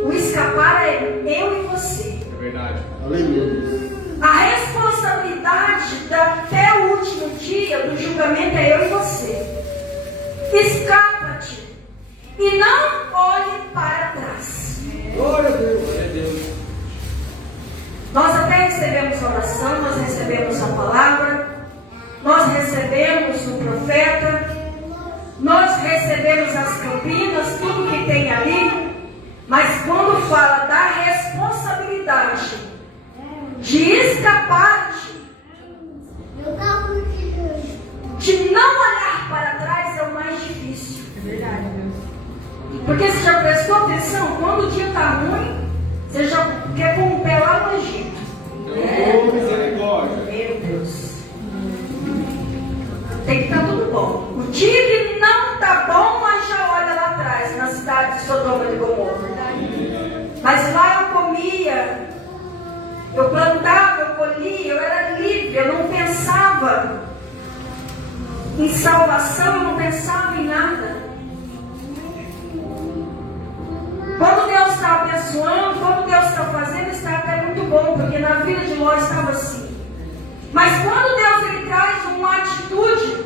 O escapar é eu e você. É verdade. Aleluia. A responsabilidade até o último dia do julgamento é eu e você. Escapa-te. E não olhe para trás. Glória a Deus. Glória a Deus. Nós até recebemos a oração, nós recebemos a palavra, nós recebemos o profeta, nós recebemos as campinas, tudo que tem ali, mas quando fala da responsabilidade de escapar-te, de não olhar para trás, é o mais difícil. É verdade, porque você já prestou atenção? Quando o dia está ruim, você já quer pôr um pé lá no Egito. Misericórdia. Meu Deus. Tem que estar tudo bom. O dia que não está bom, mas já olha lá atrás, na cidade de Sodoma e Gomorra. Mas lá eu comia, eu plantava, eu colhia, eu era livre, eu não pensava em salvação, eu não pensava em nada. Quando Deus está abençoando, quando Deus está fazendo, está até muito bom, porque na vida de Ló estava assim. Mas quando Deus ele traz uma atitude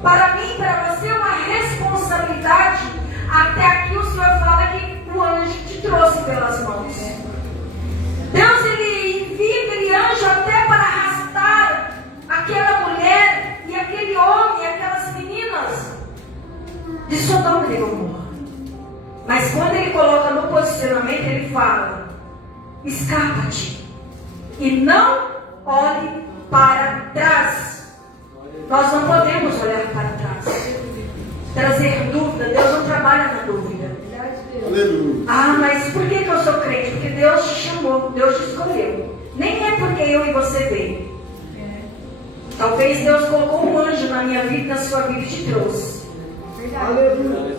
para mim, para você, uma responsabilidade, até aqui o Senhor fala que o anjo te trouxe pelas mãos. Deus ele envia aquele anjo até para arrastar aquela mulher e aquele homem, aquelas meninas de Sodoma e Gomorra. Mas quando ele coloca no posicionamento, ele fala, escapa-te e não olhe para trás. Nós não podemos olhar para trás, trazer dúvida. Deus não trabalha na dúvida. Aleluia. Ah, mas por que eu sou crente? Porque Deus te chamou, Deus te escolheu. Nem é porque eu e você veio. Talvez Deus colocou um anjo na minha vida e na sua vida e te trouxe. Aleluia.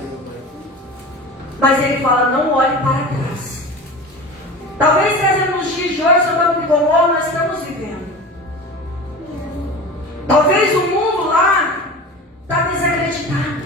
Mas Ele fala, não olhe para trás. Talvez seja nos dias de hoje, Sodoma e Gomorra, nós estamos vivendo. Talvez o mundo lá está desacreditado.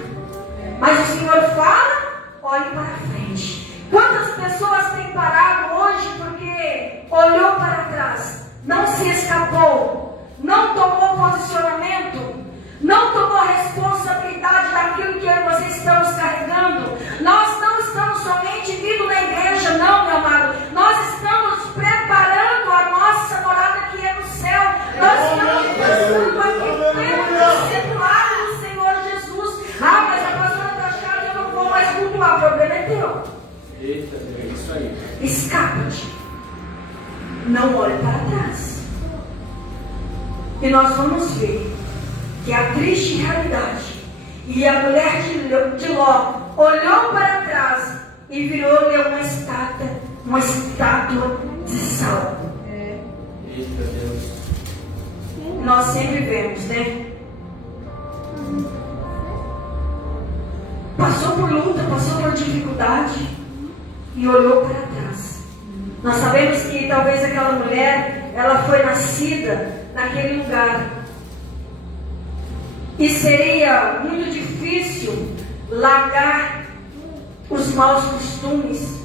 Mas o Senhor fala, olhe para frente. Quantas pessoas têm parado hoje porque olhou para trás, não se escapou, não tomou posicionamento, não tomou responsabilidade daquilo que eu e você estamos carregando? Nós não estamos somente vindo na igreja, não, meu amado. Nós estamos preparando a nossa morada que é no céu. Nós estamos passando aqui pelo discipulado do Senhor Jesus. Ah, mas a pastora está achando que eu não vou mais cultuar. O problema é teu. Eita, é isso aí. Escapa-te. Não olhe para trás. E nós vamos ver que a triste realidade. E a mulher de Ló olhou para trás e virou-lhe uma estátua de sal. Eita, Deus. Nós sempre vemos, né? Passou por luta, passou por dificuldade e olhou para trás. Nós sabemos que talvez aquela mulher, ela foi nascida naquele lugar. E seria muito difícil largar os maus costumes,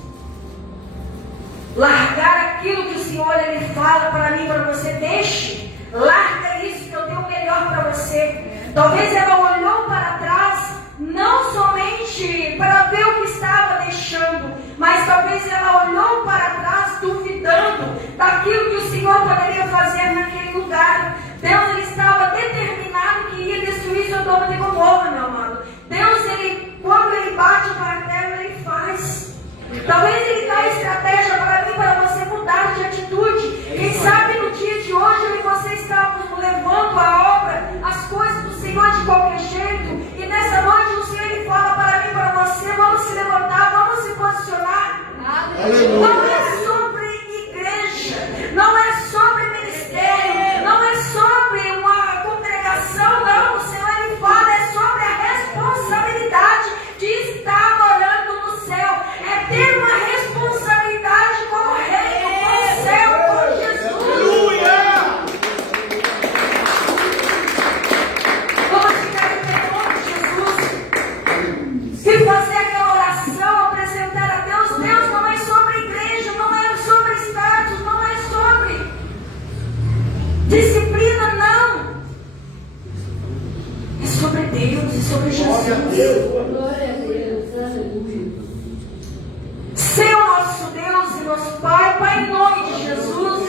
largar aquilo que o Senhor Ele fala para mim, para você. Deixe, larga isso que eu tenho o melhor para você. Talvez ela olhou para trás, não somente para ver o que estava deixando, mas talvez ela olhou para trás duvidando daquilo que o Senhor poderia fazer naquele lugar. Deus Ele estava determinado que ia destruir Sodoma e Gomorra, meu amado. Deus, Ele, quando Ele bate o martelo, Ele faz. Talvez Ele dá estratégia para mim, para você mudar de atitude. Quem sabe no dia de hoje eu e você estávamos levando a obra, as coisas do Senhor de qualquer jeito. E nessa noite o Senhor Ele fala para mim, para você, vamos se levantar, vamos se posicionar. Aleluia. Não é sobre igreja, não é sobre ministério, não é sobre uma congregação, não. O Senhor Ele fala, é sobre a responsabilidade de estar morando no céu, é ter uma responsabilidade com o reino, com o céu, com Jesus. Aleluia. Vamos ficar em pé em nome de Jesus e fazer aquela oração, apresentar a Deus. Deus, não é sobre igreja, não é sobre status, não é sobre disciplina, não. É sobre Deus, é sobre Jesus. Ser o nosso Deus e nosso Pai, Pai, em nome de Jesus.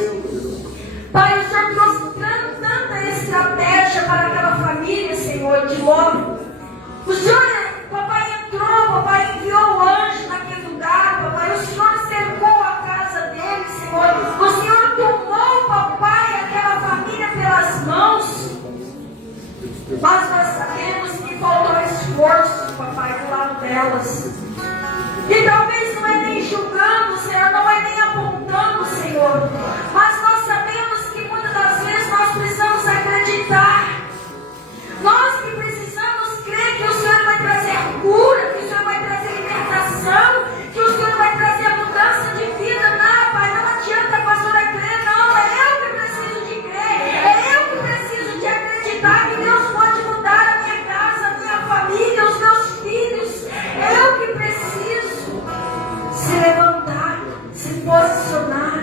Pai, o Senhor trouxe tanta estratégia para aquela família, Senhor, de Ló. O Senhor, papai, entrou, papai, enviou o anjo naquele lugar, papai. O Senhor cercou a casa dele, Senhor. O Senhor tomou, papai, aquela família pelas mãos. Mas nós sabemos que faltou esforço, papai, do lado delas. E talvez não é nem julgando, Senhor, não é nem apontando, Senhor. Mas nós sabemos que muitas das vezes nós precisamos acreditar. Nós que precisamos crer que o Senhor vai trazer cura, que o Senhor vai trazer libertação, que o Senhor vai trazer mudança de vida. Não, Pai, não adianta a pastora crer, não. É eu que preciso de crer. É eu que preciso de acreditar que Deus pode mudar a minha casa, a minha família, os meus filhos. É eu que preciso se levantar, se posicionar.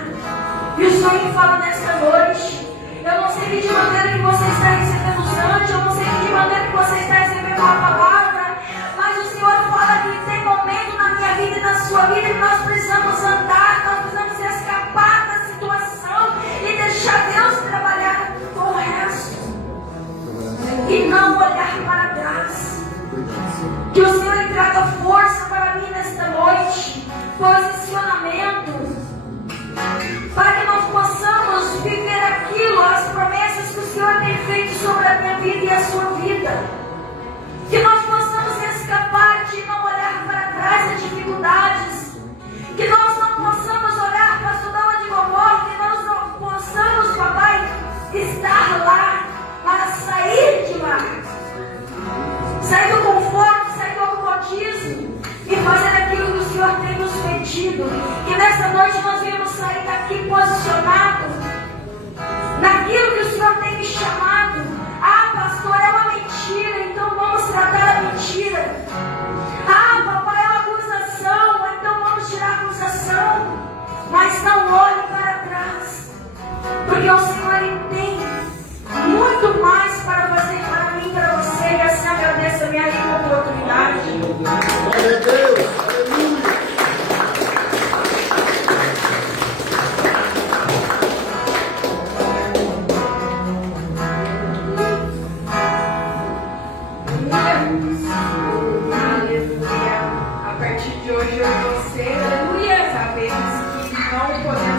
E o Senhor me fala nesta noite. Eu não sei de que maneira que você está recebendo os anjos, eu não sei de que maneira que você está recebendo a palavra, mas o Senhor fala que tem momento na minha vida e na sua vida que nós precisamos andar, nós precisamos escapar da situação e deixar Deus trabalhar com o resto. E não olhar para trás. Que o Senhor traga força para mim nesta noite, posicionamento. aqui posicionado naquilo que o Senhor tem me chamado. Ah, pastor, é uma mentira, então vamos tratar a mentira. Ah, papai, é uma acusação, então vamos tirar a acusação. Mas não olhe para trás, porque o Senhor tem muito mais para fazer para mim e para você. E assim agradeço a minha rica oportunidade. Glória a Deus. Aleluia. Aleluia. A partir de hoje eu e você, aleluia, sabemos que não podemos